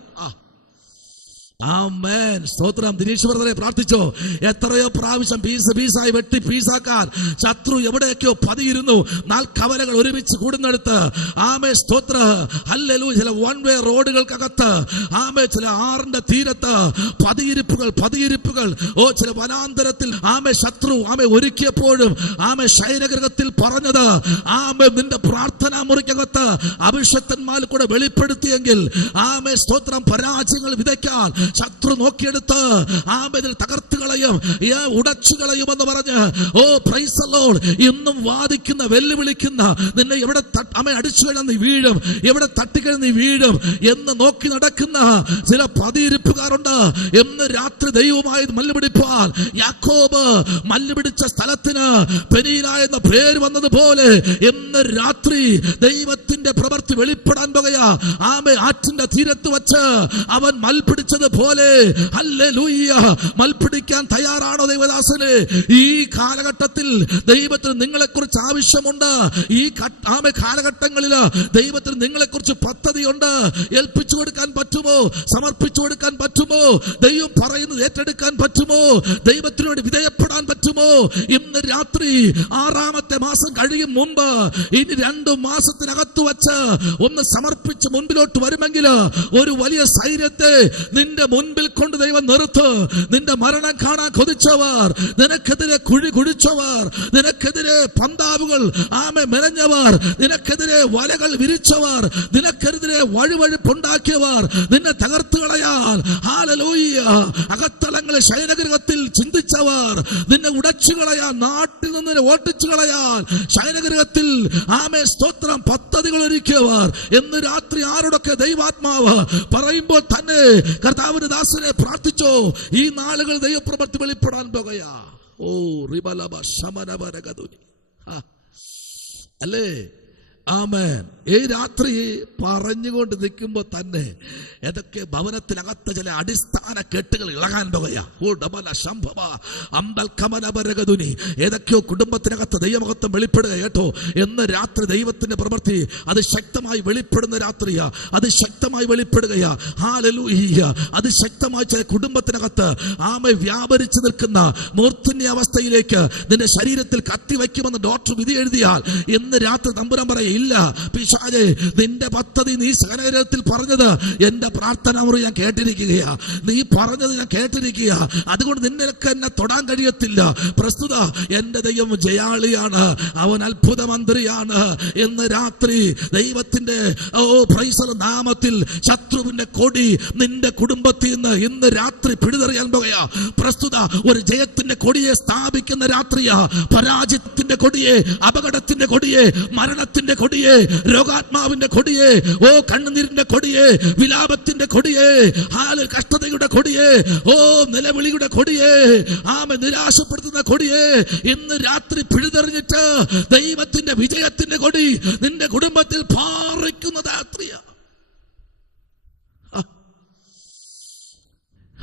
ആമേൻ. സ്തോത്രം. ദിനേശ് ബ്രദറെ പ്രാർത്ഥിച്ചോ? എത്രയോ പ്രാവശ്യം പീസായി വെട്ടി പീസാക്കാൻ ശത്രു എവിടെയൊക്കെയോ പതിയിരുന്നു. നാൽക്കവലകൾ ഒരുമിച്ച് കൂടുന്നിടത്ത് ആമേ സ്തോത്ര ഹല്ലേലൂയ ചില വൺ വേ റോഡുകൾക്കകത്ത് ആമേ ചില ആറിന്റെ തീരത്ത് പതിയിരിപ്പുകൾ ചില വനാന്തരത്തിൽ ആമേ ശത്രു ആമേ ഒരുക്കിയപ്പോഴും ആമേ ശയനഗ്രഹത്തിൽ പറഞ്ഞത് ആമേ നിന്റെ പ്രാർത്ഥനാ മുറിക്കകത്ത് അഭിഷക്തന്മാർ കൂടെ വെളിപ്പെടുത്തിയെങ്കിൽ ആമേ സ്തോത്രം പരാജയങ്ങൾ വിതയ്ക്കാൻ ശത്രു നോക്കിയെടുത്ത് ആമേതിൽ തകർത്തുകളയും ഉടച്ചുകളയും എന്ന് പറഞ്ഞ് പ്രൈസ് ദി ലോർഡ് ഇന്നും വാദിക്കുന്ന വെല്ലുവിളിക്കുന്ന നിന്നെ എവിടെ അടിച്ചു കഴിഞ്ഞാൽ നീ വീഴും, എവിടെ തട്ടിക്കഴിഞ്ഞാൽ നീ വീഴും എന്ന് നോക്കി നടക്കുന്ന ചില പതിയിരിപ്പുകാരുണ്ട്. എന്ന് രാത്രി ദൈവമായി മല്ലുപിടിപ്പാൻ യാക്കോബ് മല്ലുപിടിച്ച സ്ഥലത്തിന് പെനീന എന്ന പേര് വന്നതുപോലെ എന്ന് രാത്രി ദൈവത്തിന്റെ പ്രവൃത്തി വെളിപ്പെടാൻ പോകുകയാ. ആമേ ആറ്റിന്റെ തീരത്ത് വച്ച് അവൻ മൽപിടിച്ചത് പോലെ ഹല്ലേലൂയ മൽപിടിക്കാൻ തയ്യാറാണോ ദൈവദാസനെ? ഈ കാലഘട്ടത്തിൽ ദൈവത്തിന് നിങ്ങളെക്കുറിച്ച് ആവശ്യമുണ്ട്. ഈ കാലഘട്ടങ്ങളിൽ ദൈവത്തിന് നിങ്ങളെക്കുറിച്ച് പദ്ധതിയുണ്ട്. ഏൽപ്പിച്ചു കൊടുക്കാൻ പറ്റുമോ? സമർപ്പിച്ചു കൊടുക്കാൻ പറ്റുമോ? ദൈവം പറയുന്നത് ഏറ്റെടുക്കാൻ പറ്റുമോ? ദൈവത്തിന് വേണ്ടി വിധേയപ്പെടാൻ പറ്റുമോ? ഇന്ന് രാത്രി 6ാമത്തെ മാസം കഴിയും മുമ്പ് ഇനി 2 മാസത്തിനകത്ത് വച്ച് ഒന്ന് സമർപ്പിച്ച് മുൻപിലോട്ട് വരുമെങ്കിൽ ഒരു വലിയ സൈന്യത്തെ നിന്റെ മുൻപിൽ കൊണ്ട് ദൈവം നിർത്ത്. നിന്റെ മരണം കാണാൻ കൊതിച്ചവർ, നിനക്കെതിരെ കുഴി കുഴിച്ചവർ, നിനക്കെതിരെ പന്താവുകൾ മെനഞ്ഞവർ, നിനക്കെതിരെ വലകൾ വിരിച്ചവർ, നിനക്കെതിരെ വഴുവഴുപ്പുണ്ടാക്കിയവർ നിന്നെ തകർത്തു കളയാൻ ഹല്ലേലൂയ അകത്തളങ്ങളെ ശയനഗൃഹത്തിൽ ചിന്തിച്ചവർ നിന്നെ ഉടച്ചു കളയാൻ, നാട്ടിൽ നിന്ന് ഓട്ടിച്ചു കളയാൻ ശയനഗൃഹത്തിൽ സ്തോത്രം പദ്ധതികൾ ഒരുക്കിയവർ എന്ന് രാത്രി ആരോടൊക്കെ ദൈവാത്മാവ് പറയുമ്പോൾ തന്നെ കർത്താവിന്റെ ദാസനെ പ്രാർത്ഥിച്ചോ. ഈ നാളുകൾ ദൈവപ്രവൃത്തി വെളിപ്പെടാൻ പോകുകയാ. അല്ലേ? ആമേൻ. ഈ രാത്രി പറഞ്ഞുകൊണ്ട് നിൽക്കുമ്പോൾ തന്നെ ഏതൊക്കെ ഭവനത്തിനകത്ത് ചില അടിസ്ഥാന കെട്ടുകൾ ഇളകാൻ പോകുകയാ. ഏതൊക്കെയോ കുടുംബത്തിനകത്ത് ദൈവമഹത്വം വെളിപ്പെടുക കേട്ടോ. എന്ന് രാത്രി ദൈവത്തിന്റെ പ്രവൃത്തി അത് ശക്തമായി വെളിപ്പെടുന്ന രാത്രിയാ. അത് ശക്തമായി വെളിപ്പെടുകയാ. ഹല്ലേലൂയ. അത് ശക്തമായി ചില കുടുംബത്തിനകത്ത് വ്യാപരിച്ചു നിൽക്കുന്ന മൂർധന്യ അവസ്ഥയിലേക്ക് നിന്റെ ശരീരത്തിൽ കത്തിവെക്കുമെന്ന് ഡോക്ടർ വിധി എഴുതിയാൽ ഇന്ന് രാത്രി തമ്പുരാൻ പറയില്ല, പിശാചേ നിന്റെ പദ്ധതി നീ ശയനഗൃഹത്തിൽ പറഞ്ഞത് എന്റെ പ്രാർത്ഥന മുറി ഞാൻ കേട്ടിരിക്കുകയാ, നീ പറഞ്ഞത് ഞാൻ കേട്ടിരിക്കുക, അതുകൊണ്ട് നിന്നൊക്കെ എന്നെ തൊടാൻ കഴിയത്തില്ല. പ്രസ്തുത എന്റെ ദൈവം ജയാളിയാണ്, അവൻ അത്ഭുത മന്ത്രിയാണ്. എന്ന് രാത്രി ദൈവത്തിന്റെ നാമത്തിൽ ശത്രുവിന്റെ കൊടി നിന്റെ കുടുംബത്തിൽ നിന്ന് ഇന്ന് രാത്രി പിടിതെറിയാൻ പോകുകയാ. പ്രസ്തുത ഒരു ജയത്തിന്റെ കൊടിയെ സ്ഥാപിക്കുന്ന രാത്രിയാ. പരാജയത്തിന്റെ കൊടിയെ, അപകടത്തിന്റെ കൊടിയെ, മരണത്തിന്റെ കൊടിയെ, രോഗാത്മാവിന്റെ കൊടിയെ, കണ്ണുനീരിന്റെ കൊടിയെ, വിലാപത്തിന്റെ കൊടിയെ, കഷ്ടതയുടെ കൊടിയെ, നിലവിളിയുടെ കൊടിയെ, നിരാശപ്പെടുത്തുന്ന കൊടിയെ ഇന്ന് രാത്രി പിഴുതെറിഞ്ഞിട്ട് ദൈവത്തിന്റെ വിജയത്തിന്റെ കൊടി നിന്റെ കുടുംബത്തിൽ പാറിക്കുന്ന രാത്രിയാ.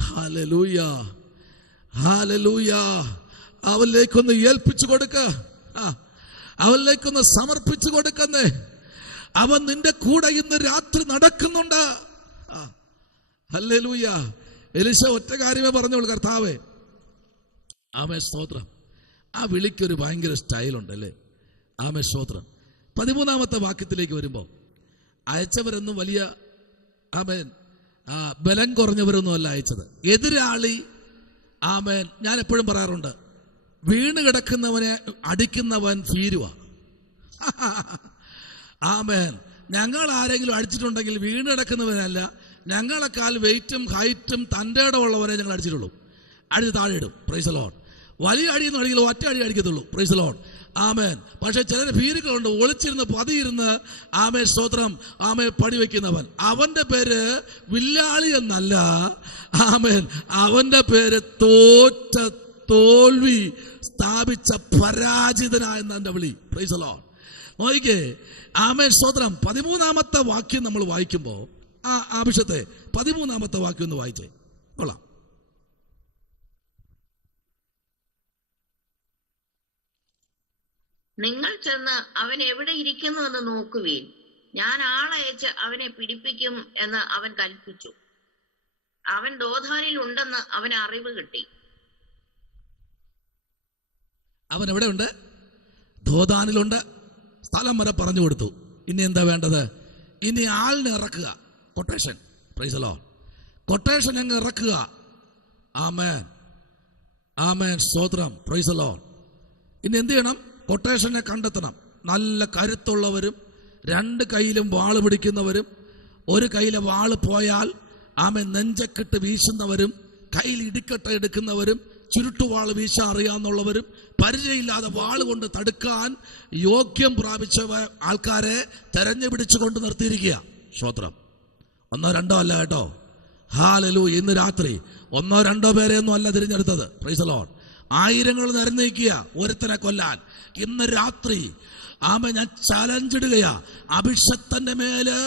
Hallelujah, hallelujah. അവനിലേക്കൊന്ന് ഏൽപ്പിച്ചു കൊടുക്ക, അവനിലേക്കൊന്ന് സമർപ്പിച്ചു കൊടുക്കുന്നേ. അവൻ നിന്റെ കൂടെ ഇന്ന് രാത്രി നടക്കുന്നുണ്ട്. ഹല്ലേലൂയ. എലീശ ഒറ്റ കാര്യമേ പറഞ്ഞോളൂ, കർത്താവേ ആമേ സ്തോത്രം. ആ വിളിക്കൊരു ഭയങ്കര സ്റ്റൈലുണ്ടല്ലേ. ആമേ സ്തോത്രം. 13ാമത്തെ വാക്യത്തിലേക്ക് വരുമ്പോൾ അയച്ചവരൊന്നും വലിയ ആമേൻ ബലം കുറഞ്ഞവരൊന്നും അല്ല അയച്ചത്. എതിരാളി ആമേൻ. ഞാൻ എപ്പോഴും പറയാറുണ്ട്, വീണ് കിടക്കുന്നവനെ അടിക്കുന്നവൻ ഭീരുവ. ആമേൻ. ഞങ്ങൾ ആരെങ്കിലും അടിച്ചിട്ടുണ്ടെങ്കിൽ വീണ് കിടക്കുന്നവനല്ല, ഞങ്ങളെക്കാൾ വെയിറ്റും ഹൈറ്റും തൻ്റെ ഇടമുള്ളവരെ ഞങ്ങൾ അടിച്ചിട്ടുള്ളൂ. അടിച്ച് താഴെ ഇടും. Praise the lord. വലിയ അടിയൊന്നും അടിക്കില്ല, ഒറ്റ അടി അടിക്കത്തുള്ളൂ. Praise the lord. ആമേൻ. പക്ഷെ ചിലർ ഭീരുക്കളുണ്ട്, ഒളിച്ചിരുന്ന് പതിയിരുന്ന് ആമേൻ സ്തോത്രം ആമേ പടി വയ്ക്കുന്നവൻ. അവന്റെ പേര് വില്ലാളി എന്നല്ല, ആമേൻ, അവന്റെ പേര് തോൽവി സ്ഥാപിച്ച പരാജിതനായെന്ന എന്റെ വിളി. Price the Lord. നോക്കിക്കേ, ആമേൻ സ്തോത്രം. 13-ാമത്തെ വാക്യം നമ്മൾ വായിക്കുമ്പോൾ ആ വിഷയത്തെ 13-ാമത്തെ വാക്യം ഒന്ന് വായിച്ചേ, കൊള്ളാം. നിങ്ങൾ ചെന്ന് അവൻ എവിടെ ഇരിക്കുന്നു എന്ന് നോക്കുവീൻ, ഞാൻ ആളയച്ച് അവനെ പിടിപ്പിക്കും എന്ന് അവൻ കൽപ്പിച്ചു. അവൻ ദോഥാനിൽ ഉണ്ടെന്ന് അവന് അറിവ് കിട്ടി. അവൻ എവിടെയുണ്ട്? ദോഥാനിലുണ്ട്. സ്ഥലം വരെ പറഞ്ഞു കൊടുത്തു. ഇനി എന്താ വേണ്ടത്? ഇനി ആളിനെ ഇറക്കുക. Quotation. Praise the lord. Quotation അങ്ങ് ഇറക്കുക. ആമേൻ, ആമേൻ സ്തോത്രം. Praise the lord. ഇനി എന്ത് ചെയ്യണം? കൊട്ടേഷനെ കണ്ടെത്തണം. നല്ല കരുത്തുള്ളവരും, രണ്ട് കൈയിലും വാള് പിടിക്കുന്നവരും, ഒരു കയ്യിലെ വാള് പോയാൽ ആമേൻ നെഞ്ചക്കെട്ട് വീശുന്നവരും, കയ്യിൽ ഇടിക്കട്ട എടുക്കുന്നവരും, ചുരുട്ടുവാള് വീശാൻ അറിയാവുന്നവരും, പരിചയമില്ലാതെ വാള് കൊണ്ട് തടുക്കാൻ യോഗ്യം പ്രാപിച്ച ആൾക്കാരെ തെരഞ്ഞു പിടിച്ചു കൊണ്ട് നിർത്തിയിരിക്കുക. സ്തോത്രം. 1-2 അല്ല കേട്ടോ. ഹല്ലേലൂയ. ഇന്ന് രാത്രി 1-2 പേരെയൊന്നും അല്ല തിരഞ്ഞെടുത്തത്. Price the Lord. ആയിരങ്ങൾ നിരന്നിരിക്കുക ഒരുത്തനെ കൊല്ലാൻ. ഇന്ന് രാത്രി ആമേൻ ഞാൻ ചലഞ്ച് ഇടുകയാ. അഭിഷക്തന്റെ മേല്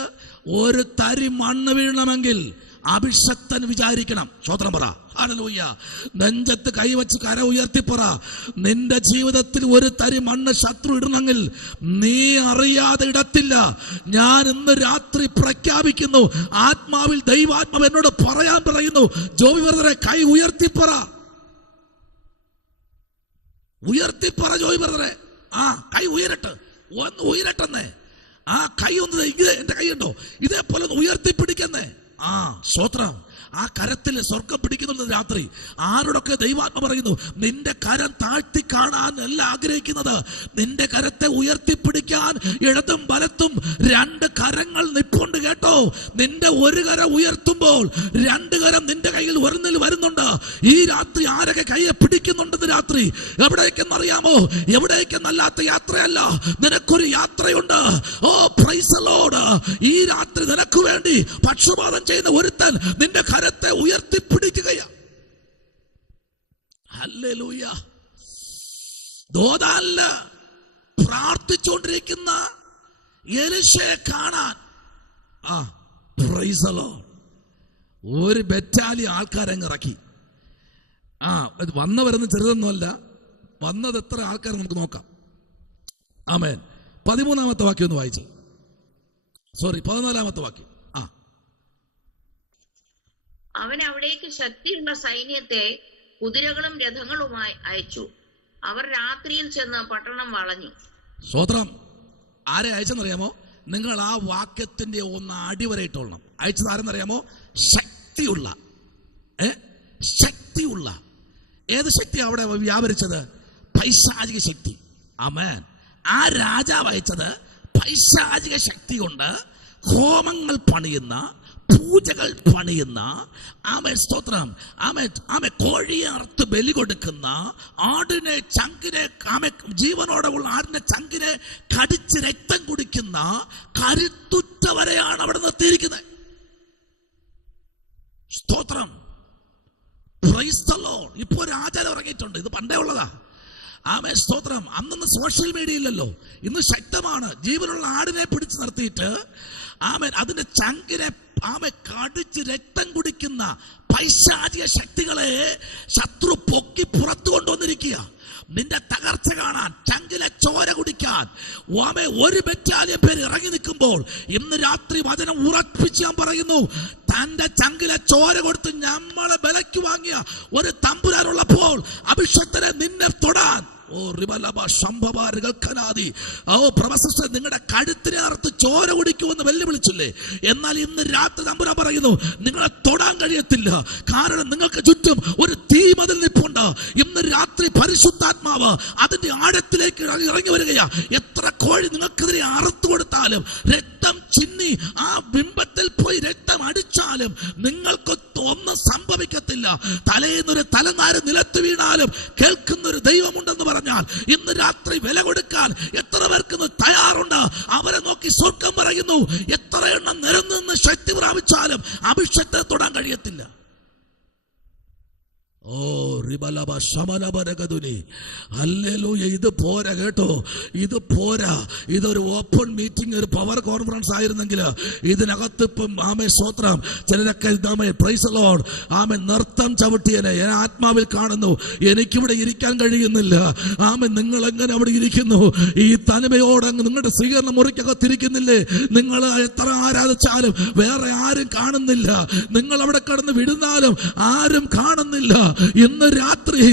ഒരു തരി മണ്ണ് വീഴണമെങ്കിൽ അഭിഷക്തൻ വിചാരിക്കണം. സ്തോത്രം പറ. ഹല്ലേലൂയ. നെഞ്ചത്ത് കൈവച്ച് കര ഉയർത്തിപ്പറ, നിന്റെ ജീവിതത്തിൽ ഒരു തരി മണ്ണ് ശത്രു ഇടണമെങ്കിൽ നീ അറിയാതെ ഇടത്തില്ല. ഞാൻ ഇന്ന് രാത്രി പ്രഖ്യാപിക്കുന്നു, ആത്മാവിൽ ദൈവാത്മാവ് എന്നോട് പറയാൻ പറയുന്നു, ജോബി ബ്രദറെ കൈ ഉയർത്തിപ്പറ, ഉയർത്തിപ്പറ ജോബി ബ്രദറെ. കൈ ഉയരട്ടെ, ഒന്ന് ഉയരട്ടെന്നേ. കൈ ഒന്ന് എന്റെ കൈ ഉണ്ടോ ഇതേപോലെ ഒന്ന് ഉയർത്തിപ്പിടിക്കുന്നേ. സ്തോത്രം. ആ കരത്തിൽ സ്വർഗം പിടിക്കുന്നത് രാത്രി. ആരോടൊക്കെ ദൈവാത്മ പറയുന്നു, നിന്റെ കരം താഴ്ത്തി കാണാൻ അല്ല ആഗ്രഹിക്കുന്നത്, നിന്റെ കരത്തെ ഉയർത്തിപ്പിടിക്കാൻ ഇടതും വലത്തും 2 കരങ്ങൾ നിപ്പുണ്ട് കേട്ടോ. നിന്റെ ഒരു കരം ഉയർത്തുമ്പോൾ 2 കരം നിന്റെ കയ്യിൽ വരുന്നുണ്ട്. ഈ രാത്രി ആരൊക്കെ കൈയെ പിടിക്കുന്നുണ്ടെന്ന് രാത്രി എവിടേക്കെന്നറിയാമോ? എവിടേക്കെന്നല്ലാത്ത യാത്രയല്ല, നിനക്കൊരു യാത്രയുണ്ട്. ഓ പ്രൈസ് ദി ലോർഡ്. ഈ രാത്രി നിനക്ക് വേണ്ടി പക്ഷപാതം ചെയ്യുന്ന ഒരുത്തൻ നിന്റെ കരത്തെ ഉയർത്തിപ്പിടിക്കുകയാ. ഹല്ലേലൂയ. ദോഥാനില് പ്രാർത്ഥിച്ചുകൊണ്ടിരിക്കുന്ന എലീശയെ കാണാൻ പ്രൈസ് ദി ലോർഡ് ഒരു ബറ്റാലിയൻ ആൾക്കാരങ്ങ് ഇറക്കി. വന്നവരെന്ന് ചെറുതൊന്നുമല്ല, വന്നത് എത്ര ആൾക്കാർ നമുക്ക് നോക്കാം. ആമേൻ. 13-ാമത്തെ വാക്യം ഒന്ന് വായിച്ചേ. 14-ാമത്തെ വാക്യം. അവൻ അവിടേക്ക് ശക്തിയുള്ള സൈന്യത്തെ കുതിരകളും രഥങ്ങളുമായി അയച്ചു. അവർ രാത്രിയിൽ ചെന്ന് പട്ടണം വളഞ്ഞു. സ്തോത്രം. ആരെ അയച്ചെന്നറിയാമോ? നിങ്ങൾ ആ വാക്യത്തിന്റെ ഒന്ന് അടിവരയിട്ടോളണം. അയച്ചത് ആരെന്നറിയാമോ? ശക്തിയുള്ള. ശക്തിയുള്ള. ഏത് ശക്തി അവിടെ വ്യാപരിച്ചത്? പൈശാചിക ശക്തി. ആമേൻ. ആ രാജാവ് അയച്ചത് പൈശാചിക ശക്തി കൊണ്ട് ഹോമങ്ങൾ പണിയുന്ന, പൂജകൾ പണിയുന്ന, ആമേൻ സ്തോത്രം, ആമേൻ കോഴിയെ അറുത്ത് ബലി കൊടുക്കുന്ന, ആടിനെ ചങ്കിനെ, ജീവനോടെ ഉള്ള ആടിനെ ചങ്കിനെ കടിച്ച് രക്തം കുടിക്കുന്ന കരുത്തുറ്റവരെയാണ് അവിടെ നിർത്തിയിരിക്കുന്നത്. സ്തോത്രം. Praise the Lord. ഇപ്പോ ഒരു ആചാരം ഇറങ്ങിയിട്ടുണ്ട്, ഇത് പണ്ടേ ഉള്ളതാ. ആമേൻ സ്തോത്രം. അന്നൊന്നും സോഷ്യൽ മീഡിയ ഇല്ലല്ലോ. ഇന്ന് ശക്തമാണ്. ജീവനുള്ള ആടിനെ പിടിച്ചു നിർത്തിയിട്ട് ആമേൻ അതിന്റെ ചങ്കിനെ കടിച്ച് രക്തം കുടിക്കുന്ന പൈശാചിക ശക്തികളെ ശത്രു പൊക്കി പുറത്തു കൊണ്ടുവന്നിരിക്കുക. നിന്റെ തകർച്ച കാണാൻ, ചങ്കിലെ ചോര കുടിക്കാൻ ഒരു ബറ്റാലിയൻ പേര് ഇറങ്ങി നിൽക്കുമ്പോൾ ഇന്ന് രാത്രി വചനം ഉറപ്പിച്ച് ഞാൻ പറയുന്നു, തന്റെ ചങ്കിലെ ചോര കൊടുത്ത് നമ്മളെ വിലയ്ക്ക് വാങ്ങിയ ഒരു തമ്പുരാനുള്ളപ്പോൾ അഭിഷക്തനെ നിന്നെ തൊടാൻ പ്രൊഫസർ നിങ്ങളുടെ കഴുത്തിനെ അറുത്ത് ചോര കുടിക്കുമെന്ന് വെല്ലുവിളിച്ചില്ലേ? എന്നാൽ ഇന്ന് രാത്രി തമ്പുരാൻ പറയുന്നു നിങ്ങളെ തൊടാൻ കഴിയത്തില്ല. കാരണം നിങ്ങൾക്ക് ചുറ്റും ഒരു തീമതിൽ നിൽപ്പുണ്ട്. ഇന്ന് രാത്രി പരിശുദ്ധാത്മാവ് അതിന്റെ ആഴത്തിലേക്ക് ഇറങ്ങി വരികയാ. എത്ര കോഴി നിങ്ങൾക്കെതിരെ അറുത്തു കൊടുത്താലും, രക്തം ചിന്നി ആ ബിംബത്തിൽ പോയി രക്തം അടിച്ചാലും നിങ്ങൾക്ക് ഒന്നും സംഭവിക്കത്തില്ല. തലേന്നൊരു തലനാര് നിലത്ത് വീണാലും കേൾക്കുന്നൊരു ദൈവമുണ്ടെന്ന് പറഞ്ഞാൽ ഇന്ന് രാത്രി വില കൊടുക്കാൻ എത്ര പേർക്ക് തയ്യാറുണ്ട്? അവരെ നോക്കി സ്വർഗം പറയുന്നു, എത്ര എണ്ണം നിരന്ന് ശക്തി പ്രാപിച്ചാലും അഭിഷേകത്തെ തൊടാൻ കഴിയത്തില്ല. ഓ റിബലബ ശമനബരഗതുനി ഹല്ലേലൂയ. ഇത് പോരാ കേട്ടോ, ഇത് പോരാ. ഇതൊരു ഓപ്പൺ മീറ്റിംഗ്, ഒരു പവർ കോൺഫറൻസ് ആയിരുന്നെങ്കിൽ ഇതിനകത്ത് ഇപ്പം ആമേ സ്തോത്രം ചിലരൊക്കെ ആമേ പ്രൈസ് ലോർഡ് ആമേ നൃത്തം ചവിട്ടിയനെ ഞാൻ ആത്മാവിൽ കാണുന്നു. എനിക്കിവിടെ ഇരിക്കാൻ കഴിയുന്നില്ല. ആമേ നിങ്ങൾ എങ്ങനെ അവിടെ ഇരിക്കുന്നു? ഈ തനിമയോടങ്ങ് നിങ്ങളുടെ സ്വീകരണ മുറിക്കകത്തിരിക്കുന്നില്ലേ? നിങ്ങൾ എത്ര ആരാധിച്ചാലും വേറെ ആരും കാണുന്നില്ല. നിങ്ങൾ അവിടെ കടന്ന് വിടുന്നാലും ആരും കാണുന്നില്ല. ഇന്ന് രാത്രി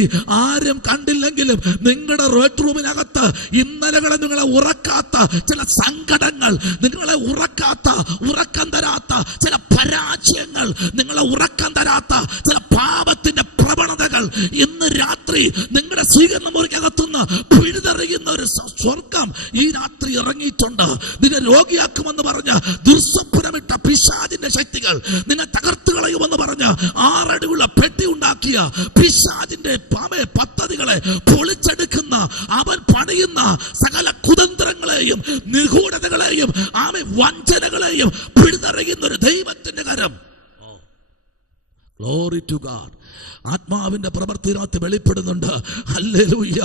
ആരും കണ്ടില്ലെങ്കിലും നിങ്ങളുടെ റെഡ് റൂമിനകത്ത് ഇന്നലകളെ നിങ്ങളെ ഉറക്കാത്ത ചില സങ്കടങ്ങൾ, നിങ്ങളെ ഉറക്കം തരാത്ത ചില പരാജയങ്ങൾ, നിങ്ങളെ ഉറക്കം തരാത്ത ചില പാപത്തിന്റെ പ്രവണതകൾ ഇന്ന് രാത്രി നിങ്ങളുടെ സ്വീകരണ മുറിക്കകത്തുനിന്ന് പിഴുതെറിയുന്ന ഒരു സ്വർഗം ഈ രാത്രി ഇറങ്ങിയിട്ടുണ്ട്. നിന്നെ രോഗിയാക്കുമെന്ന് പറഞ്ഞ ദുർസ്വപ്നമിട്ട പിശാചിന്റെ ശക്തികൾ, നിന്നെ തകർത്തു കളയുമെന്ന് പറഞ്ഞ 6 അടിയുള്ള പെട്ടി ഉണ്ടാക്കിയ പിശാചിന്റെ പദ്ധതികളെ പൊളിച്ചെടുക്കുന്ന, അവൻ പണിയുന്ന സകല കുതന്ത്രങ്ങളെയും നിഗൂഢതകളെയും വഞ്ചനകളെയും പിഴുതെറിയുന്ന ഒരു ദൈവത്തിന്റെ കരം. Glory to God. ആത്മാവിന്റെ പ്രവർത്തിനകത്ത് വെളിപ്പെടുന്നുണ്ട്. ഹല്ലേലൂയ.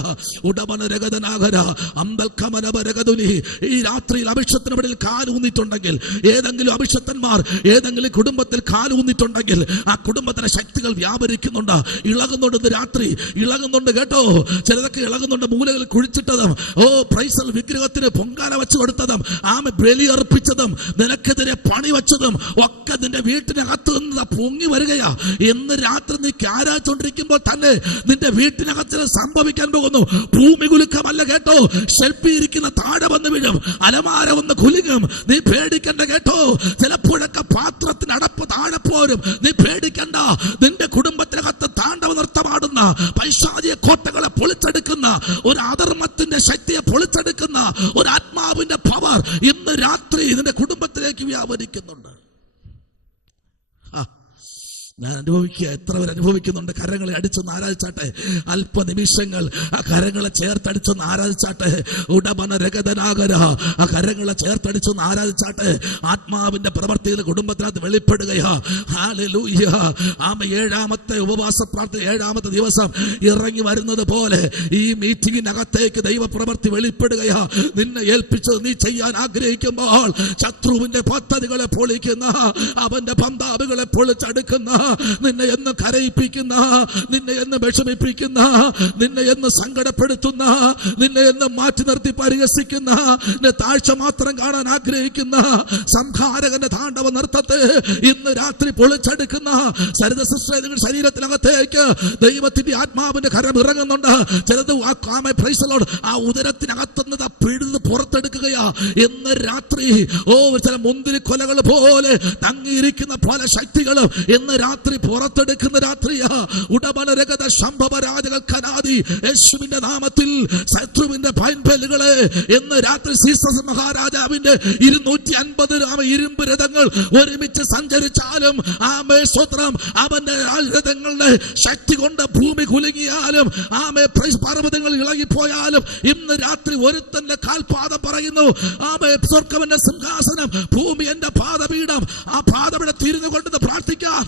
ഉടമനരഗതനാഗര അമ്പൽക്കമനബരഗതുനി. ഈ രാത്രിയിൽ അഭിഷേകത്തിനിടയിൽ കാലൂന്നിട്ടുണ്ടെങ്കിൽ, ഏതെങ്കിലും അഭിഷേകന്മാർ ഏതെങ്കിലും കുടുംബത്തിൽ കാലൂന്നിട്ടുണ്ടെങ്കിൽ ആ കുടുംബത്തിലെ ശക്തികൾ വ്യാപരിക്കുന്നുണ്ട്, ഇളകുന്നുണ്ട്. ഇന്ന് രാത്രി ഇളകുന്നുണ്ട് കേട്ടോ. ചിലതൊക്കെ ഇളകുന്നുണ്ട്. മൂലകൾ കുഴിച്ചിട്ടതും പ്രൈസൽ വിഗ്രഹത്തിന് പൊങ്കാല വെച്ച് കൊടുത്തതും ബലി അർപ്പിച്ചതും നിനക്കെതിരെ പണി വെച്ചതും ഒക്കെ നിന്റെ വീട്ടിനകത്ത് നിന്ന് പൊങ്ങി വരികയാ. ഇന്ന് രാത്രി നീ ആരാധിച്ചുകൊണ്ടിരിക്കുമ്പോൾ തന്നെ നിന്റെ വീട്ടിനകത്ത് സംഭവിക്കാൻ പോകുന്നു. ഭൂമി കുലുക്കമല്ല കേട്ടോ, ഷെൽപ്പിയിരിക്കുന്ന താഴെ വന്ന് വീഴും, അലമാര വന്ന് കുലുങ്ങും. നീ പേടിക്കണ്ട കേട്ടോ. ചിലപ്പോഴൊക്കെ പാത്രത്തിന് അടപ്പ് താഴെ പോരും. നീ പേടിക്കണ്ട. നിന്റെ കുടുംബത്തിനകത്ത് താണ്ഡവ നൃത്തമാടുന്ന പൈശാചിക കോട്ടകളെ പൊളിച്ചെടുക്കുന്ന, ഒരു അധർമ്മത്തിന്റെ ശക്തിയെ പൊളിച്ചെടുക്കുന്ന ഒരു ആത്മാവിന്റെ പവർ ഇന്ന് രാത്രി നിന്റെ കുടുംബത്തിലേക്ക് വ്യാപരിക്കുന്നുണ്ട്. ഞാൻ അനുഭവിക്കുക. എത്ര പേർ അനുഭവിക്കുന്നുണ്ട്? കരങ്ങളെ അടിച്ചൊന്ന് ആരാധിച്ചാട്ടെ. അല്പനിമിഷങ്ങൾ ആ കരങ്ങളെ ചേർത്തടിച്ചൊന്ന് ആരാധിച്ചാട്ടെ. ഉടമന രഗതനാഗര ആ കരങ്ങളെ ചേർത്തടിച്ചൊന്ന് ആരാധിച്ചാട്ടെ. ആത്മാവിന്റെ പ്രവൃത്തി കുടുംബത്തിനകത്ത് വെളിപ്പെടുകയാ. ഹല്ലേലൂയ. ഏഴാമത്തെ ഉപവാസ പ്രാർത്ഥന 7ാമത്തെ ദിവസം ഇറങ്ങി വരുന്നത് പോലെ ഈ മീറ്റിംഗിനകത്തേക്ക് ദൈവപ്രവൃത്തി വെളിപ്പെടുകയാ. നിന്നെ ഏൽപ്പിച്ചത് നീ ചെയ്യാൻ ആഗ്രഹിക്കുമ്പോൾ ശത്രുവിന്റെ പദ്ധതികളെ പൊളിക്കുന്ന, അവന്റെ പന്താവുകളെ പൊളിച്ചെടുക്കുന്ന, നിന്നെ എന്ന് കരയിപ്പിക്കുന്ന, നിന്നെ എന്ന് വിഷമിപ്പിക്കുന്ന, നിന്നെ എന്ന് സങ്കടപ്പെടുത്തുന്ന, നിന്നെ എന്ന് മാറ്റി നിർത്തി പരിഹസിക്കുന്ന, നിന്നെ താഴ്ച മാത്രം കാണാൻ ആഗ്രഹിക്കുന്ന സംഹാരകന്റെ താണ്ഡവ നൃത്തത്തെ ഇന്ന് രാത്രി പൊളിച്ചെടുക്കുന്ന നിങ്ങളുടെ ശരീരത്തിനകത്തേക്ക് ദൈവത്തിന്റെ ആത്മാവിന്റെ കരം ഇറങ്ങുന്നുണ്ട്. ചിലത് ആ ഉദരത്തിനകത്തുന്നത് പിഴുത് പുറത്തെടുക്കുകയാ. ഇന്ന് രാത്രി ചില മുന്തിരി കൊലകൾ പോലെ തങ്ങിയിരിക്കുന്ന പല ശക്തികളും ഇന്ന് രാത്രി പുറത്തെടുക്കുന്ന രാത്രിയാ. ഉടമനരഗത സംഭവരാജകൾ കനാദി യേശുവിന്റെ നാമത്തിൽ ശത്രുവിന്റെ പൈൻപെല്ലുകളെ ഇന്ന് രാത്രി സീസസ് മഹാരാജാവിന്റെ 250 ഇരുമ്പ് രഥങ്ങൾ ഒരുമിച്ച് സഞ്ചരിച്ചാലും സ്വത്രം അവന്റെ രഥങ്ങളുടെ ശക്തി കൊണ്ട് ഭൂമി കുലുങ്ങിയാലും പർവ്വതങ്ങൾ ഇളകിപ്പോയാലും ഇന്ന് രാത്രി ഒരുത്തന്റെ കാൽപാദം പറയുന്നു സ്വർഗ്ഗവന്റെ സിംഹാസനം, ഭൂമി എന്റെ പാദപീഠം. ആ പാദപീഠം തിരിഞ്ഞു കൊണ്ടെന്ന് പ്രാർത്ഥിക്കാൻ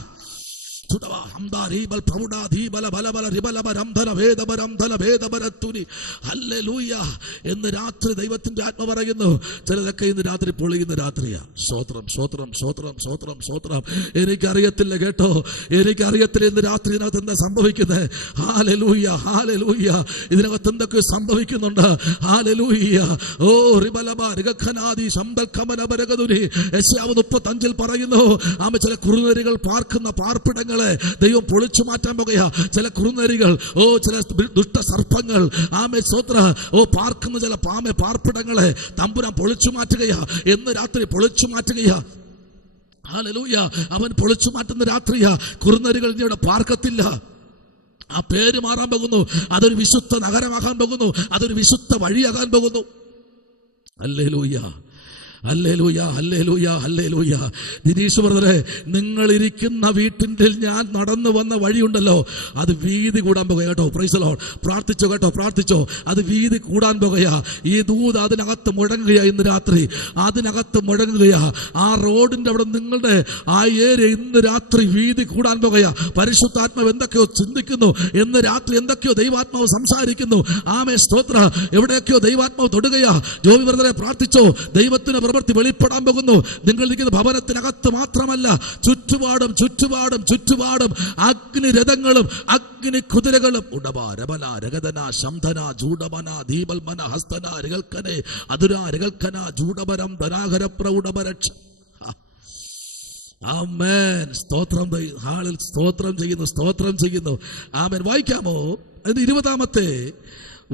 എന്ന് രാത്രി ദൈവത്തിന്റെ ആത്മ പറയുന്നു. ചിലതൊക്കെ ഇന്ന് രാത്രി പൊളിയുന്ന രാത്രിയാ. സ്വോത്രം സ്വോത്രം സ്വോത്രം സ്വോത്രം സ്വോത്രം. എനിക്കറിയത്തില്ല കേട്ടോ, എനിക്കറിയത്തില്ല ഇന്ന് രാത്രി ഇതിനകത്ത് എന്താ സംഭവിക്കുന്നത്. Hallelujah hallelujah. ഇതിനകത്ത് എന്തൊക്കെ സംഭവിക്കുന്നുണ്ട്. ഹല്ലേലൂയ. ഓ റിബലബ രിഗഖനാദി ശംബൽഖമന ബരഗദുനി. യെശയ്യാവ് 35 പറയുന്നു ചില കുറുനരികൾ പാർക്കുന്ന പാർപ്പിടങ്ങൾ രഥങ്ങളെ ദൈവം പൊളിച്ചു മാറ്റാൻ പോകുകയാ. ചില കുറുനരികൾ, ചില ദുഷ്ട സർപ്പങ്ങൾ, സ്തോത്ര, പാർക്കുന്ന ചില പാർപ്പിടങ്ങളെ തമ്പുരാൻ പൊളിച്ചു മാറ്റുകയാ. എന്ന് രാത്രി പൊളിച്ചു മാറ്റുകയാ. ഹല്ലേലൂയ. അവൻ പൊളിച്ചു മാറ്റുന്ന രാത്രിയാ. കുറുനരികൾ ഇനി ഇവിടെ പാർക്കത്തില്ല. ആ പേര് മാറാൻ പോകുന്നു. അതൊരു വിശുദ്ധ നഗരമാകാൻ പോകുന്നു. അതൊരു വിശുദ്ധ വഴിയാകാൻ പോകുന്നു. Hallelujah, hallelujah, hallelujah, hallelujah. Dineesh ബ്രദറെ, നിങ്ങൾ ഇരിക്കുന്ന വീട്ടിൻ്റെ ഞാൻ നടന്നു വന്ന വഴിയുണ്ടല്ലോ, അത് വീതി കൂടാൻ പോകുക കേട്ടോ. Price the Lord. പ്രാർത്ഥിച്ചോ കേട്ടോ, പ്രാർത്ഥിച്ചോ. അത് വീതി കൂടാൻ പോകുകയാ. ഈ ദൂത് അതിനകത്ത് മുഴങ്ങുകയാ. ഇന്ന് രാത്രി അതിനകത്ത് മുഴങ്ങുകയാ. ആ റോഡിന്റെ അവിടെ നിങ്ങളുടെ ആ ഏരിയ ഇന്ന് രാത്രി വീതി കൂടാൻ പോകുകയാ. പരിശുദ്ധാത്മാവ് എന്തൊക്കെയോ ചിന്തിക്കുന്നു. എന്ന് രാത്രി എന്തൊക്കെയോ ദൈവാത്മാവ് സംസാരിക്കുന്നു. ആമേ സ്തോത്ര. എവിടെയൊക്കെയോ ദൈവാത്മാവ് തൊടുകയാ. ജോബി ബ്രദറെ പ്രാർത്ഥിച്ചോ. ദൈവത്തിന് പ്രവൃത്തി വെളിപ്പെടാൻ പോകുന്നു. നിങ്ങൾ ഇരിക്കുന്ന ഭവനത്തിനകത്ത് മാത്രമല്ല, ചുറ്റുപാടും ചുറ്റുപാടും ചുറ്റുപാടും അഗ്നി രഥങ്ങളും അഗ്നി കുതിരകളും ഉടബാരബല രഗതന ശംധന ജൂഡമന ദീപൽമന ഹസ്തന രഗൽക്കനെ അതുരാ രഗൽക്കന ജൂഡബരം ധനാഹര പ്രൗഢപരക്ഷ. ആമേൻ. സ്തോത്രം. ഹാളിൽ സ്തോത്രം ചെയ്യുന്നു, സ്തോത്രം ചെയ്യുന്നു. ആമേൻ. വായിക്കാമോ? അതിന്റെ 20-ാമത്തെ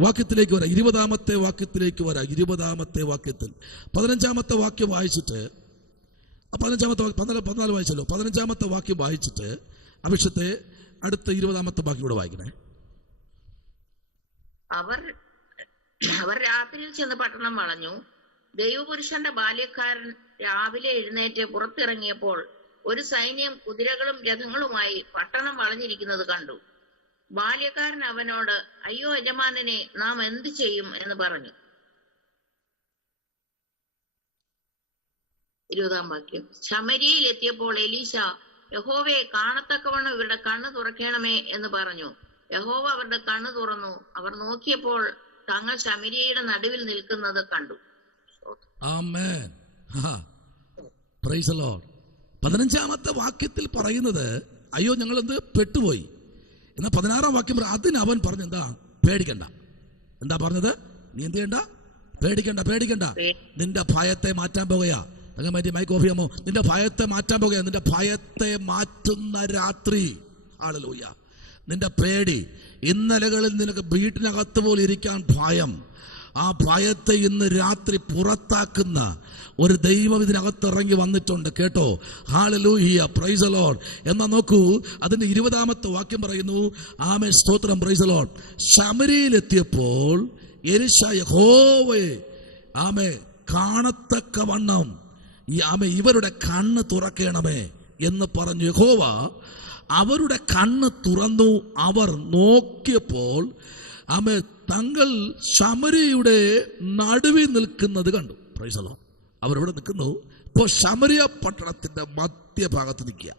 വാക്യത്തിലേക്ക് വരാം. 20-ാമത്തെ വാക്യത്തിലേക്ക് വരാം. 20-ാമത്തെ വാക്യത്തിൽ 15-ാമത്തെ വാക്യം വായിച്ചിട്ട്, 14 വായിച്ചല്ലോ. 15-ാമത്തെ വാക്യം വായിച്ചിട്ട് അഭിഷത്തെ അടുത്ത 20-ാമത്തെ വാക്യം കൂടെ വായിക്കണേ. അവർ രാത്രിയിൽ ചെന്ന് പട്ടണം വളഞ്ഞു. ദൈവപുരുഷന്റെ ബാല്യക്കാരൻ രാവിലെ എഴുന്നേറ്റ് പുറത്തിറങ്ങിയപ്പോൾ ഒരു സൈന്യം കുതിരകളും രഥങ്ങളുമായി പട്ടണം വളഞ്ഞിരിക്കുന്നത് കണ്ടു. ബാല്യക്കാരൻ അവനോട്, അയ്യോ യജമാനനെ, നാം എന്ത് ചെയ്യും എന്ന് പറഞ്ഞു. 20-ാം വാക്യം. ശമര്യയിൽ എത്തിയപ്പോൾ എലീശ, യഹോവയെ കാണത്തക്കവണ്ണം ഇവരുടെ കണ്ണ് തുറക്കണമേ എന്ന് പറഞ്ഞു. യഹോവ അവരുടെ കണ്ണ് തുറന്നു. അവർ നോക്കിയപ്പോൾ തങ്ങൾ ശമര്യയുടെ നടുവിൽ നിൽക്കുന്നത് കണ്ടു. ആമേൻ. Praise the lord. 15-ാമത്തെ വാക്യത്തിൽ പറയുന്നത്, അയ്യോ ഞങ്ങൾ എന്ത് പെട്ടുപോയി. എന്നാൽ 16-ാം വാക്യം അതിന് അവൻ പറഞ്ഞു, എന്താ പേടിക്കണ്ട. എന്താ പറഞ്ഞത്? നീ എന്ത് ചെയ്യണ്ട? പേടിക്കണ്ട, പേടിക്കണ്ട. നിന്റെ ഭയത്തെ മാറ്റാൻ പോകുകയാ. മൈക്ക് ഓഫ് ചെയ്യാമോ? നിന്റെ ഭയത്തെ മാറ്റാൻ പോകുകയാ. നിന്റെ ഭയത്തെ മാറ്റുന്ന രാത്രി. ഹല്ലേലൂയ. നിന്റെ പേടി, ഇന്നലകളിൽ നിനക്ക് വീട്ടിനകത്ത് പോലും ഇരിക്കാൻ ഭയം, ആ ഭയത്തെ ഇന്ന് രാത്രി പുറത്താക്കുന്ന ഒരു ദൈവം ഇതിനകത്ത് ഇറങ്ങി വന്നിട്ടുണ്ട് കേട്ടോ. ഹല്ലേലൂയ. Praise the lord. എന്നാ നോക്കൂ, അതിന്റെ 20-ാമത്തെ വാക്യം പറയുന്നു. ആമേൻ സ്തോത്രം. Praise the lord. ശമര്യയിലെത്തിയപ്പോൾ എലീശ യഹോവയെ ആമേ കാണത്തക്കവണ്ണം ഇവരുടെ കണ്ണ് തുറക്കണമേ എന്ന് പറഞ്ഞു. യഹോവ അവരുടെ കണ്ണ് തുറന്നു. അവർ നോക്കിയപ്പോൾ ആമേ തങ്ങൾ ശമര്യയുടെ നടുവിൽ നിൽക്കുന്നത് കണ്ടു. Price the Lord. അവരവിടെ നിൽക്കുന്നു. ഇപ്പോൾ ശമര്യ പട്ടണത്തിന്റെ മധ്യഭാഗത്ത് നിൽക്കുക.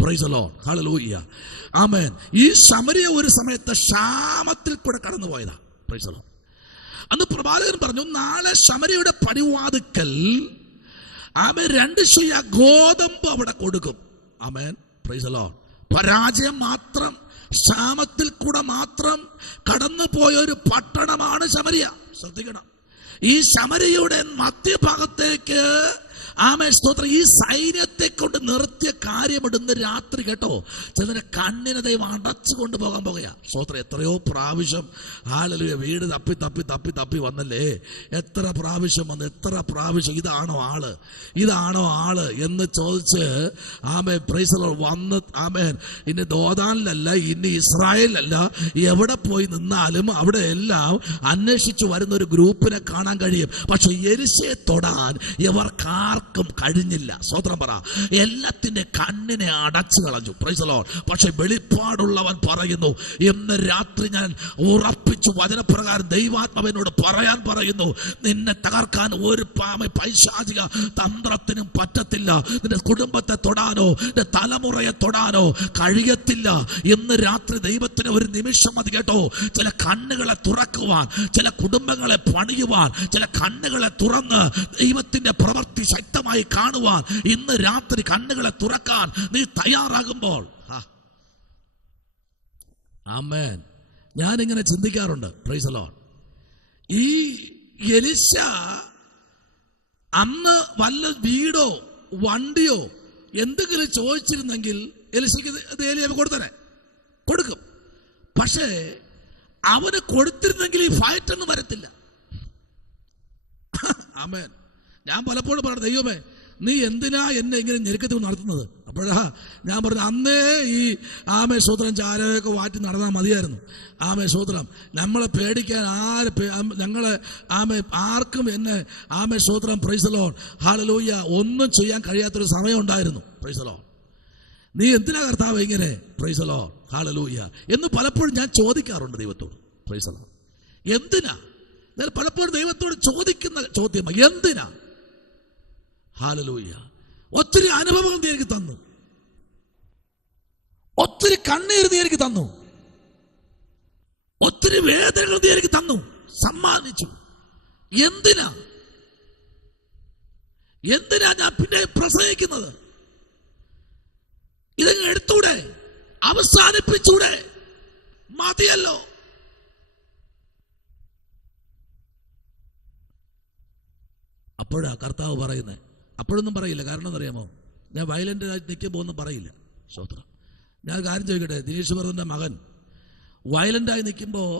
Price the lord. ഹല്ലേലൂയ. ആമേൻ. ഈ ശമര്യ ഒരു സമയത്ത് ക്ഷാമത്തിൽ കൂടെ കടന്നു പോയതാ. Price the Lord. അന്ന് പ്രവാചകൻ പറഞ്ഞു, നാളെ ശമര്യയുടെ പടിവാതിക്കൽ ആമേൻ 2 ശയ്യ ഗോതമ്പ് അവിടെ കൊടുക്കും. ആമേൻ. Praise the lord. പരാജയം മാത്രം, ക്ഷാമത്തിൽ കൂടെ മാത്രം കടന്നു പോയ ഒരു പട്ടണമാണ് ശമര്യ. ശ്രദ്ധിക്കണം. ഈ ശമര്യയുടെ മധ്യഭാഗത്തേക്ക് ആമേൻ സ്തോത്രം ഈ സൈന്യത്തെ കൊണ്ട് നിർത്തിയ കാര്യമിടുന്ന രാത്രി കേട്ടോ. ചിലരെ കണ്ണിനെ ദൈവം അടച്ചു കൊണ്ടുപോകാൻ പോകുക. സ്തോത്രം. എത്രയോ പ്രാവശ്യം ഹല്ലേലൂയ വീട് തപ്പി തപ്പി തപ്പി തപ്പി വന്നല്ലേ. എത്ര പ്രാവശ്യം വന്ന്, എത്ര പ്രാവശ്യം ഇതാണോ ആള്, ഇതാണോ ആള് എന്ന് ചോദിച്ച് ആമേൻ പ്രൈസ് ദി ലോർഡ് വന്ന് ആമേൻ ഇനി ദോതാനിലല്ല, ഇനി ഇസ്രായേലിലല്ല, എവിടെ പോയി നിന്നാലും അവിടെ എല്ലാം അന്വേഷിച്ചു വരുന്ന ഒരു ഗ്രൂപ്പിനെ കാണാൻ കഴിയും. പക്ഷെ എലിശയെ തൊടാൻ ഇവർക്കാർക്കും കഴിഞ്ഞില്ല. സ്വതന്ത്രം പറ. എല്ലാത്തിന്റെ കണ്ണിനെ അടച്ചു കളഞ്ഞു. Price the Lord. പക്ഷെ വെളിപ്പാടുള്ളവൻ പറയുന്നു, ഇന്ന് രാത്രി ഞാൻ ഉറപ്പിച്ചു വചനപ്രകാരം ദൈവാത്മാവിനോട് പറയാൻ പറയുന്നു, നിന്നെ തകർക്കാൻ ഒരു പൈശാചിക തന്ത്രത്തിനും പറ്റത്തില്ല. നിന്റെ കുടുംബത്തെ തൊടാനോ നിന്റെ തലമുറയെ തൊടാനോ കഴിയത്തില്ല. ഇന്ന് രാത്രി ദൈവത്തിന് ഒരു നിമിഷം മതി കേട്ടോ. ചില കണ്ണുകളെ തുറക്കുവാൻ, ചില കുടുംബങ്ങളെ പണിയുവാൻ, ചില കണ്ണുകളെ തുറന്ന് ദൈവത്തിന്റെ പ്രവൃത്തി ശക്തമായി കാണുവാൻ ഇന്ന് രാത്രി കണ്ണുകളെ തുറക്കാൻ നീ തയ്യാറാകുമ്പോൾ, ആമേൻ, ഞാനിങ്ങനെ ചിന്തിക്കാറുണ്ട്. Praise the lord. ഈ എലീശ അന്ന് വല്ല വീടോ വണ്ടിയോ എന്തെങ്കിലും ചോദിച്ചിരുന്നെങ്കിൽ എലിശയ്ക്ക് ഏലിയാവ് കൊടുത്തനെ കൊടുക്കും. പക്ഷേ അവന് കൊടുത്തിരുന്നെങ്കിൽ ഈ ഫൈറ്റ് ഒന്നും വരത്തില്ല. ആമേൻ. ഞാൻ പലപ്പോഴും പറഞ്ഞു, ദൈവമേ നീ എന്തിനാ എന്നെ ഇങ്ങനെ ഞെരുക്കത്തിൽ നടത്തുന്നത്? അപ്പോഴാ ഞാൻ പറഞ്ഞു, അന്നേ ഈ ആമേ സൂത്രം ചാരയൊക്കെ വാറ്റി നടന്നാൽ മതിയായിരുന്നു. ആമേ സൂത്രം നമ്മളെ പേടിക്കാൻ ഞങ്ങളെ ആർക്കും എന്നെ ആമേ സൂത്രം പ്രൈസ് ദി ലോർഡ് ഹല്ലേലൂയ ഒന്നും ചെയ്യാൻ കഴിയാത്തൊരു സമയം ഉണ്ടായിരുന്നു. Price the Lord. നീ എന്തിനാ കർത്താവ് ഇങ്ങനെ പ്രൈസ് ദി ലോർഡ് ഹല്ലേലൂയ എന്ന് പലപ്പോഴും ഞാൻ ചോദിക്കാറുണ്ട് ദൈവത്തോട്. Price the Lord. എന്തിനാ? ഞാൻ പലപ്പോഴും ദൈവത്തോട് ചോദിക്കുന്ന ചോദ്യം എന്തിനാ? ഹല്ലേലൂയ. ഒത്തിരി അനുഭവങ്ങൾ നീ എനിക്ക് തന്നു, ഒത്തിരി കണ്ണീർ നീ എനിക്ക് തന്നു, ഒത്തിരി വേദനകൾ നീ എനിക്ക് തന്നു, സമ്മാനിച്ചു. എന്തിനാ ഞാൻ പിന്നെ പ്രസംഗിക്കുന്നത്? ഇതങ്ങ് എടുത്തൂടെ? അവസാനിപ്പിച്ചൂടെ? മതിയല്ലോ. അപ്പോഴാ കർത്താവ് പറയുന്നത്. അപ്പോഴൊന്നും പറയില്ല. കാരണം എന്നറിയാമോ? ഞാൻ വയലന്റ് ആയിട്ട് നിൽക്കുമ്പോൾ ഒന്നും പറയില്ല. സ്തോത്രം. ഞാൻ കാര്യം ചോദിക്കട്ടെ, ദിനേശ് ബ്രദറിന്റെ മകൻ വയലന്റായി നിൽക്കുമ്പോൾ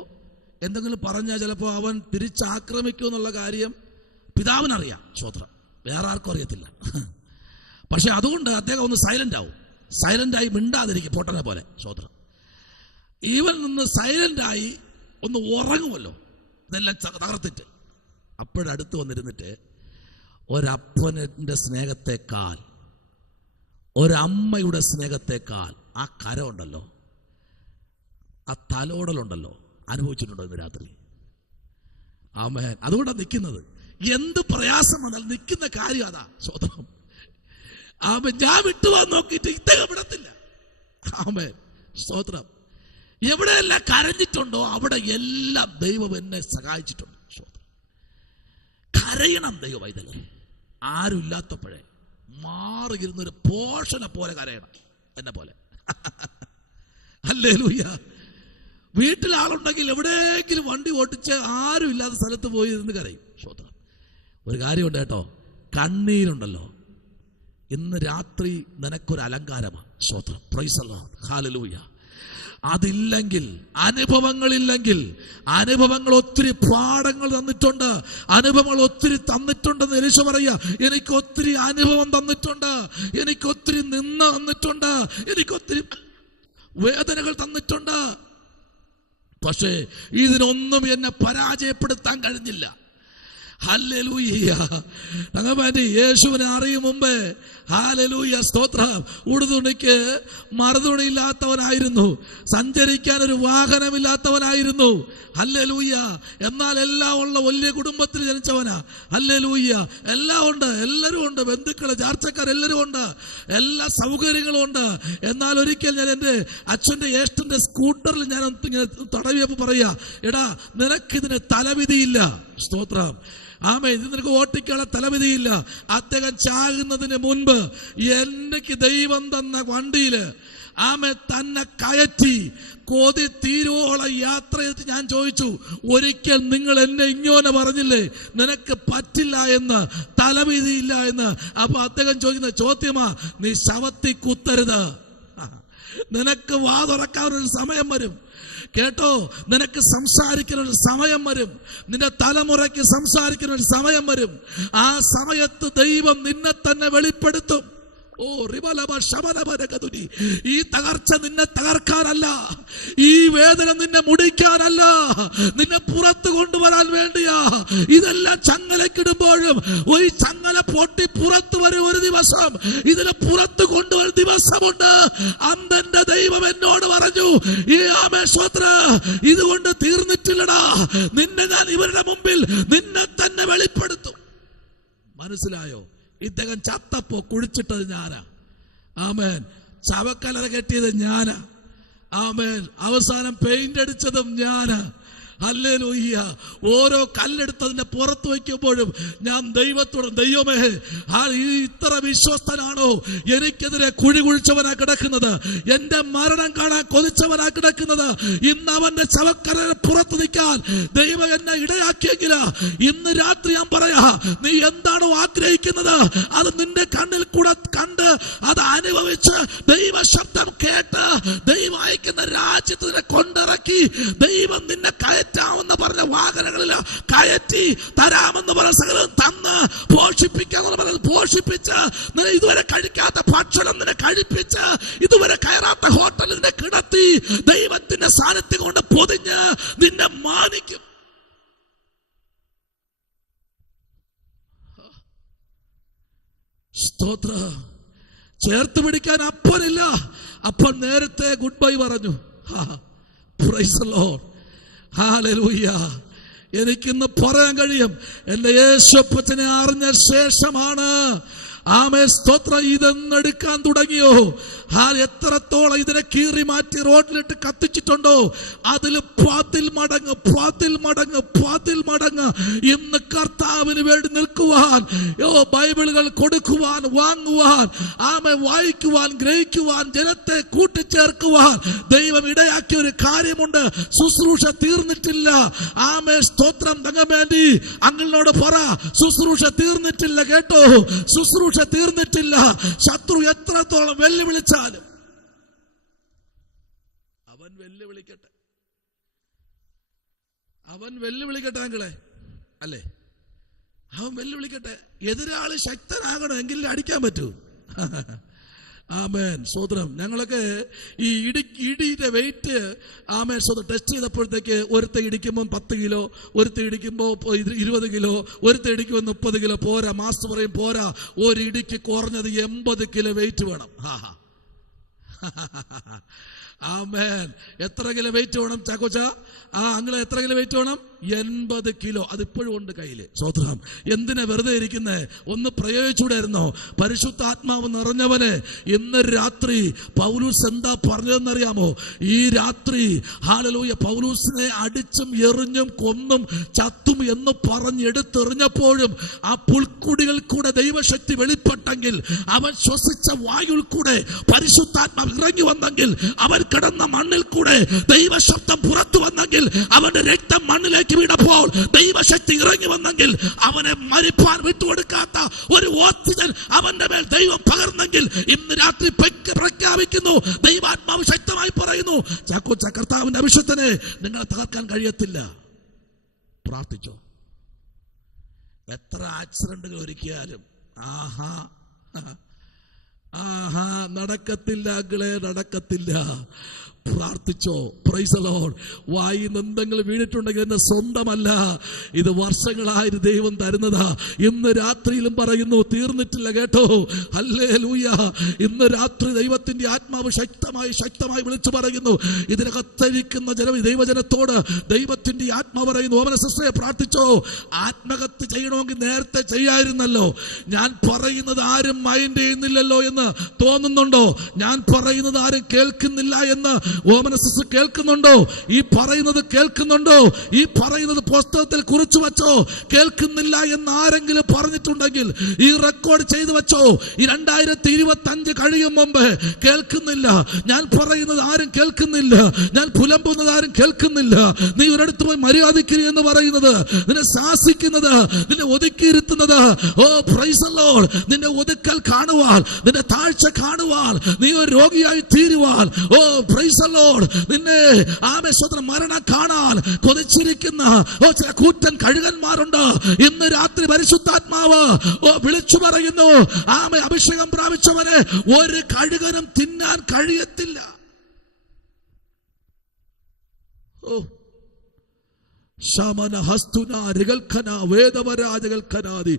എന്തെങ്കിലും പറഞ്ഞാൽ ചിലപ്പോൾ അവൻ തിരിച്ചാക്രമിക്കും എന്നുള്ള കാര്യം പിതാവിനറിയാം. സ്തോത്രം. വേറെ ആർക്കും അറിയത്തില്ല. പക്ഷെ അതുകൊണ്ട് അദ്ദേഹം ഒന്ന് സൈലന്റ് ആവും. സൈലന്റായി മിണ്ടാതിരിക്കും, പൊട്ടനെ പോലെ. സ്തോത്രം. ഈവൻ നിന്ന് സൈലന്റായി ഒന്ന് ഉറങ്ങുമല്ലോ, ഇതെല്ലാം തകർത്തിട്ട്. അപ്പോഴടുത്ത് വന്നിരുന്നിട്ട് ഒരപ്പൻ്റെ സ്നേഹത്തെക്കാൾ, ഒരമ്മയുടെ സ്നേഹത്തെക്കാൾ ആ കരമുണ്ടല്ലോ, ആ തലോടലുണ്ടല്ലോ, അനുഭവിച്ചിട്ടുണ്ടോ ഇന്ന് രാത്രി? ആമേൻ. അതുകൊണ്ടാണ് നിൽക്കുന്നത്. എന്ത് പ്രയാസം വന്നാൽ നിൽക്കുന്ന കാര്യം അതാ. സ്വതന്ത്രം. ആമേൻ. ഞാൻ വിട്ടുപോകാൻ നോക്കിയിട്ട് ഇദ്ദേഹം വിടത്തില്ല. ആമേൻ. സ്തോത്രം. എവിടെയെല്ലാം കരഞ്ഞിട്ടുണ്ടോ അവിടെ എല്ലാം ദൈവം എന്നെ സഹായിച്ചിട്ടുണ്ട്. സ്തോത്രം. കരയണം ദൈവവൈതലേ. ആരും ഇല്ലാത്തപ്പോഴേ മാറിയിരുന്നൊരു പോഷനെ പോലെ കരയണം, എന്നെ പോലെ. ഹല്ലേലൂയ. വീട്ടിൽ ആളുണ്ടെങ്കിൽ എവിടെയെങ്കിലും വണ്ടി ഓട്ടിച്ച് ആരും ഇല്ലാത്ത സ്ഥലത്ത് പോയി ഇരുന്ന് കരയും. സ്തോത്രം. ഒരു കാര്യമുണ്ട് കേട്ടോ, കണ്ണീരുണ്ടല്ലോ, ഇന്ന് രാത്രി നിനക്കൊരു അലങ്കാരമാണ്. സ്തോത്രം. Praise the lord. ഹല്ലേലൂയ. അതില്ലെങ്കിൽ, അനുഭവങ്ങളില്ലെങ്കിൽ, അനുഭവങ്ങൾ ഒത്തിരി പാഠങ്ങൾ തന്നിട്ടുണ്ട്, അനുഭവങ്ങൾ ഒത്തിരി തന്നിട്ടുണ്ടെന്ന് യേശു പറയുക. എനിക്ക് ഒത്തിരി അനുഭവം തന്നിട്ടുണ്ട്, എനിക്കൊത്തിരി നിന്ന തന്നിട്ടുണ്ട്, എനിക്കൊത്തിരി വേദനകൾ തന്നിട്ടുണ്ട്. പക്ഷേ ഇതിനൊന്നും എന്നെ പരാജയപ്പെടുത്താൻ കഴിഞ്ഞില്ല. ഹല്ലേലൂയ. തങ്ങപ്പാറ്റി യേശുവിനെ അറിയും മുമ്പേ ഹല്ലേലൂയ സ്തോത്രം ഉടുതുണിക്ക് മറുതുണിയില്ലാത്തവനായിരുന്നു, സഞ്ചരിക്കാൻ ഒരു വാഹനമില്ലാത്തവനായിരുന്നു. ഹല്ലേലൂയ. എന്നാൽ എല്ലാം ഉള്ള വലിയ കുടുംബത്തിൽ ജനിച്ചവനാ. ഹല്ലേലൂയ. എല്ലാം ഉണ്ട്, എല്ലാവരും ഉണ്ട്, ബന്ധുക്കള് ചാർച്ചക്കാർ എല്ലാവരും ഉണ്ട്, എല്ലാ സൗകര്യങ്ങളും ഉണ്ട്. എന്നാൽ ഒരിക്കൽ ഞാൻ എൻ്റെ അച്ഛൻ്റെ ജ്യേഷ്ഠൻ്റെ സ്കൂട്ടറിൽ ഞാൻ ഇങ്ങനെ തടവിയപ്പോൾ പറയാ, എടാ നിനക്കിതിന് തലവിധിയില്ല. സ്തോത്രം. ആമേ. ഇത് നിനക്ക് ഓട്ടിക്കാനുള്ള തലവിധിയില്ല. അദ്ദേഹം ചാകുന്നതിന് മുൻപ് എനിക്ക് ദൈവം തന്ന വണ്ടിയിൽ ആമേ തന്നെ കയറ്റി കൊതി തീരോളം യാത്ര ചെയ്ത് ഞാൻ ചോദിച്ചു, ഒരിക്കൽ നിങ്ങൾ എന്നെ ഇങ്ങോനെ പറഞ്ഞില്ലേ നിനക്ക് പറ്റില്ല എന്ന്, തലവിധിയില്ല എന്ന്? അപ്പൊ അദ്ദേഹം ചോദിക്കുന്ന ചോദ്യമാ, നീ ശവത്തി കുത്തരുത്. നിനക്ക് വാ തുറക്കാനൊരു സമയം വരും കേട്ടോ, നിനക്ക് സംസാരിക്കാനൊരു സമയം വരും, നിന്റെ തലമുറയ്ക്ക് സംസാരിക്കാനൊരു സമയം വരും. ആ സമയത്ത് ദൈവം നിന്നെ തന്നെ വെളിപ്പെടുത്തും. ഓ റിബലബ. ഈ തകർച്ച നിന്നെ തകർക്കാനല്ല, ഈ വേദന നിന്നെ മുടിക്കാനല്ല, നിന്നെ പുറത്തു കൊണ്ടുവരാൻ വേണ്ടിയാ. ഇതെല്ലാം ചങ്ങലക്കിടുമ്പോഴും ഈ ചങ്ങല പൊട്ടി പുറത്തു വരും ഒരു ദിവസം, ഇതിനെ പുറത്തു കൊണ്ടുവരുന്ന ദിവസമുണ്ട്. അന്നെന്റെ ദൈവം എന്നോട് പറഞ്ഞു, ഈ ആമേശ്വത്ര ഇതുകൊണ്ട് തീർന്നിട്ടില്ലടാ, നിന്നെ ഞാൻ ഇവരുടെ മുമ്പിൽ നിന്നെ തന്നെ വെളിപ്പെടുത്തും. മനസ്സിലായോ? ഇദ്ദേഹം ചത്തപ്പോ കുഴിച്ചിട്ടത് ഞാനാ. ആമേൻ. ശവക്കലറ കെട്ടിയത് ഞാനാ. ആമേൻ. അവസാനം പെയിന്റ് അടിച്ചതും ഞാനാ. ഹല്ലേലൂയ. ഓരോ കല്ലെടുത്തതിന്റെ പുറത്ത് വയ്ക്കുമ്പോഴും ഞാൻ ദൈവത്തോട്, ദൈവമേ ഇത്ര വിശ്വസ്തനാണോ? എനിക്കെതിരെ കുഴി കുഴിച്ചവനാ കിടക്കുന്നത്, എന്റെ മരണം കാണാൻ കൊതിച്ചവനാ കിടക്കുന്നത്. ഇന്ന് അവന്റെ ശവക്കരയുടെ പുറത്ത് നിൽക്കാൻ ദൈവം എന്നെ ഇടയാക്കിയെങ്കില് ഇന്ന് രാത്രി ഞാൻ പറയാ, നീ എന്താണോ ആഗ്രഹിക്കുന്നത് അത് നിന്റെ കണ്ണിൽ കൂടെ കണ്ട് അത് അനുഭവിച്ച് ദൈവ ശബ്ദം കേട്ട് ദൈവം അയക്കുന്ന രാജ്യത്തിനെ കൊണ്ടിറക്കി ദൈവം നിന്നെ കയറ്റാമെന്ന് പറഞ്ഞ വാഹനങ്ങളിൽ കയറ്റി തരാമെന്ന് പറഞ്ഞ സകലം തന്ന് പോഷിപ്പിക്കാമെന്ന് പറഞ്ഞത് പോഷിപ്പിച്ച്, നിന്നെ ഇതുവരെ കഴിക്കാത്ത ഭക്ഷണം നിന്നെ കഴിപ്പിച്ച്, ഇതുവരെ കയറാത്ത ഹോട്ടലിൽ നിന്നെ കിടത്തി ദൈവത്തിന്റെ സാന്നിധ്യം കൊണ്ട് പൊതിഞ്ഞ് നിന്നെ മാനിക്കും. സ്തോത്രം. ചേർത്ത് പിടിക്കാൻ അപ്പനില്ല. അപ്പൻ നേരത്തെ ഗുഡ് ബൈ പറഞ്ഞു. Price the lord. ഹല്ലേലൂയ. എനിക്കിന്ന് പറയാൻ കഴിയും, എന്റെ യേശുപ്പച്ചനെ അറിഞ്ഞ ശേഷമാണ് ആമേൻ സ്തോത്രം ഇതെന്നെടുക്കാൻ തുടങ്ങിയോ, എത്രത്തോളം ഇതിനെ കീറി മാറ്റി റോഡിലിട്ട് കത്തിച്ചിട്ടുണ്ടോ അതിൽ 10 മടങ്ങ് ഇന്ന് കർത്താവിന് വേണ്ടി നിൽക്കുവാൻ, ബൈബിളുകൾ കൊടുക്കുവാൻ, വാങ്ങുവാൻ, ആമേൻ വായിക്കുവാൻ, ഗ്രഹിക്കുവാൻ, ജനത്തെ കൂട്ടിച്ചേർക്കുവാൻ ദൈവം ഇടയാക്കിയ ഒരു കാര്യമുണ്ട്. ശുശ്രൂഷ തീർന്നിട്ടില്ല. ആമേൻ സ്തോത്രം. തങ്ങവേണ്ടി അങ്ങളോട് പറ, ശുശ്രൂഷ തീർന്നിട്ടില്ല. കേട്ടോ, ശുശ്രൂഷ തീർന്നിട്ടില്ല. ശത്രു എത്രത്തോളം വെല്ലുവിളിച്ചാലും അവൻ വെല്ലുവിളിക്കട്ടെ, അങ്ങളെ, അല്ലേ? അവൻ വെല്ലുവിളിക്കട്ടെ. എതിരാളി ശക്തനാകണം, എങ്കിലും അടിക്കാൻ പറ്റൂ. ആമേൻ സ്തോത്രം. ഞങ്ങളൊക്കെ ഈ ഇടിയുടെ വെയിറ്റ് ആമേൻ സ്തോത്രം ടെസ്റ്റ് ചെയ്തപ്പോഴത്തേക്ക് ഒരുത്ത ഇടിക്കുമ്പോൾ 10 കിലോ, ഒരുത്ത ഇടിക്കുമ്പോൾ 20 കിലോ, ഒരുത്ത ഇടിക്കുമ്പോൾ 30 കിലോ പോരാ. മാസ്റ്റർ പറയും പോരാ, ഒരു ഇടിക്ക് കുറഞ്ഞത് 80 കിലോ വെയിറ്റ് വേണം. ആമേൻ. എത്ര കിലോ വെയിറ്റ് വേണം ചാക്കോച്ച? അങ്ങളെ എത്ര കിലോ വെയിറ്റ് വേണം? 80 കിലോ. അതിപ്പോഴും ഉണ്ട് കയ്യില്. സ്തോത്രം. എന്തിനാ വെറുതെ ഇരിക്കുന്നേ? ഒന്ന് പ്രയോഗിച്ചൂടായിരുന്നോ? പരിശുദ്ധാത്മാവ് നിറഞ്ഞവനെ ഇന്ന് രാത്രി പൗലൂസ് എന്താ പറഞ്ഞതെന്നറിയാമോ? ഈ രാത്രി ഹല്ലേലൂയ പൗലൂസിനെ അടിച്ചും എറിഞ്ഞും കൊന്നും ചത്തും എന്ന് പറഞ്ഞെടുത്തെറിഞ്ഞപ്പോഴും ആ പുൽക്കുടികൾ കൂടെ ദൈവശക്തി വെളിപ്പെട്ടെങ്കിൽ, അവൻ ശ്വസിച്ച വായുവിൽ കൂടെ പരിശുദ്ധാത്മാവ് ഇറങ്ങി വന്നെങ്കിൽ, അവൻ കിടന്ന മണ്ണിൽ കൂടെ ദൈവശബ്ദം പുറത്തു വന്നെങ്കിൽ, അവന്റെ രക്തം മണ്ണിലേക്ക് വീണപ്പോൾ ദൈവശക്തി ഇറങ്ങി വന്നെങ്കിൽ, അവനെ മരിപ്പാൻ വിട്ടുകൊടുക്കാത്ത ഒരു ഓക്സിജൻ അവന്റെ മേൽ ദൈവം പകർന്നെങ്കിൽ, ഇന്ന് രാത്രി പ്രഖ്യാപിക്കുന്നു, ദൈവാത്മാവ് ശക്തമായി പറയുന്നു, ചാക്കോച്ച കർത്താവിന്റെ അഭിഷേകത്തിനെ നിങ്ങളെ തകർക്കാൻ കഴിയത്തില്ല. പ്രാർത്ഥിച്ചോ. എത്ര ആക്സിഡന്റുകൾ ഒരുക്കിയാലും നടക്കത്തില്ല, നടക്കത്തില്ല. പ്രാർത്ഥിച്ചോ. Praise the Lord. വായിന്ന് എന്തെങ്കിലും വീണിട്ടുണ്ടെങ്കിൽ എന്നെ സ്വന്തമല്ല, ഇത് വർഷങ്ങളായി ദൈവം തരുന്നതാ. ഇന്ന് രാത്രിയിലും പറയുന്നു, തീർന്നിട്ടില്ല. കേട്ടോ, ഹല്ലേലൂയ. ഇന്ന് രാത്രി ദൈവത്തിന്റെ ആത്മാവ് ശക്തമായി വിളിച്ചു പറയുന്നു, ഇതിനകത്തിരിക്കുന്ന ദൈവജനത്തോട് ദൈവത്തിന്റെ ആത്മാവ് പറയുന്നു, ഓമന സിസ്റ്ററെ പ്രാർത്ഥിച്ചോ. ആത്മഹത്യ ചെയ്യണമെങ്കിൽ നേരത്തെ ചെയ്യായിരുന്നല്ലോ. ഞാൻ പറയുന്നത് ആരും മൈൻഡ് ചെയ്യുന്നില്ലല്ലോ എന്ന് തോന്നുന്നുണ്ടോ? ഞാൻ പറയുന്നത് ആരും കേൾക്കുന്നില്ല എന്ന് ഓമന സിസ്റ്റർ കേൾക്കുന്നുണ്ടോ? ഈ പറയുന്നത് കേൾക്കുന്നുണ്ടോ? ഈ പറയുന്നത് പുസ്തകത്തിൽ കുറിച്ചു വച്ചോ? കേൾക്കുന്നില്ല എന്ന് ആരെങ്കിലും പറഞ്ഞിട്ടുണ്ടെങ്കിൽ ഈ റെക്കോർഡ് ചെയ്തു വെച്ചോ. ഈ 2025 കഴിയും മുമ്പ് കേൾക്കുന്നില്ല, ഞാൻ പറയുന്നത് ആരും കേൾക്കുന്നില്ല, ഞാൻ പുലമ്പുന്നത് ആരും കേൾക്കുന്നില്ല, നീ ഒരിടത്ത് പോയി മര്യാദയ്ക്ക് എന്ന് പറയുന്നത്, നിന്നെ ശാസിക്കുന്നത്, നിന്നെ ഒതുക്കിയിരുത്തുന്നത്, ഓ പ്രൈസ് ദി ലോർഡ്, നിന്നെ ഒതുക്കൽ കാണുവാൻ, നിന്റെ താഴ്ച കാണുവാൻ, നീ ഒരു രോഗിയായി തീരുവാൻ, ഓ പ്രൈസ് ദി ലോർഡ്, നിന്നെ ആമേശ്വരം മരണം കാണാൻ കൊതിച്ചിരിക്കുന്ന ചില കൂറ്റൻ കഴുകന്മാരുണ്ട്. ഇന്ന് രാത്രി പരിശുദ്ധാത്മാവ് വിളിച്ചു പറയുന്നു, ആമേ അഭിഷേകം പ്രാപിച്ചവനെ ഒരു കഴുകനും തിന്നാൻ കഴിയത്തില്ല. ശമന ഹസ്തുന രികൽഖന വേദവരാജകൽഖനാദി.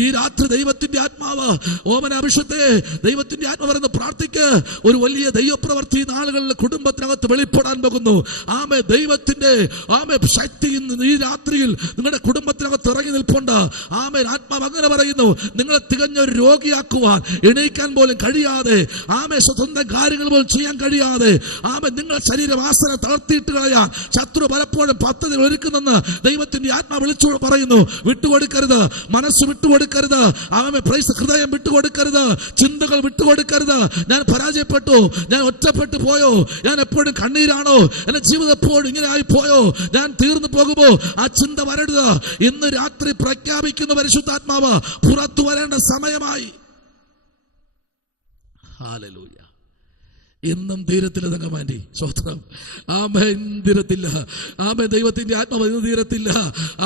ഈ രാത്രി ദൈവത്തിന്റെ ആത്മാവ് ഓമന അഭിഷത്തെ ദൈവത്തിന്റെ ആത്മാവെന്ന് പ്രാർത്ഥിക്ക്. ഒരു വലിയ ദൈവപ്രവൃത്തി നാളുകളിൽ കുടുംബത്തിനകത്ത് വെളിപ്പെടാൻ പോകുന്നു. ആമേ ദൈവത്തിന്റെ ശക്തി ഈ രാത്രിയിൽ നിങ്ങളുടെ കുടുംബത്തിനകത്ത് ഇറങ്ങി നിൽപ്പുണ്ട്. ആമേ ആത്മാവ് അങ്ങനെ പറയുന്നു, നിങ്ങളെ തികഞ്ഞൊരു രോഗിയാക്കുവാൻ എണീക്കാൻ പോലും കഴിയാതെ, ആമേ സ്വന്തം കാര്യങ്ങൾ പോലും ചെയ്യാൻ കഴിയാതെ, ആമേ നിങ്ങളുടെ ശരീരവാസന തളർത്തിയിട്ട് കളയാൻ ശത്രു പലപ്പോഴും പദ്ധതി ഒരുക്കുന്നെന്ന് ദൈവത്തിന്റെ ആത്മാവ് വിളിച്ചു പറയുന്നു. വിട്ടുകൊടുക്കരുത്, മനസ്സ് വിട്ടുകൊടുക്കരുത്, ആമേ പ്രൈസ് ഹൃദയം വിട്ടുകൊടുക്കരുത്, ചിന്തകൾ വിട്ടുകൊടുക്കരുത്. ഞാൻ പരാജയപ്പെട്ടു, ഞാൻ ഒറ്റപ്പെട്ടു പോയോ, ഞാൻ എപ്പോഴും കണ്ണീരാണോ, എന്റെ ജീവിതം എപ്പോഴും ഇങ്ങനെ ആയി പോയോ, ഞാൻ തീർന്നു പോകുമോ, ആ ചിന്ത വരരുത്. ഇന്ന് രാത്രി പ്രഖ്യാപിക്കുന്ന പരിശുദ്ധാത്മാവ് പുറത്തു വരേണ്ട സമയമായി. ഹല്ലേലൂയ. ഇന്നും തീരത്തില്ല തങ്കമാൻറ്റി, സ്വത്രം. ആമേൻ, തീരത്തില്ല. ആമേ ദൈവത്തിന്റെ ആത്മാവ് ഇന്ന് തീരത്തില്ല.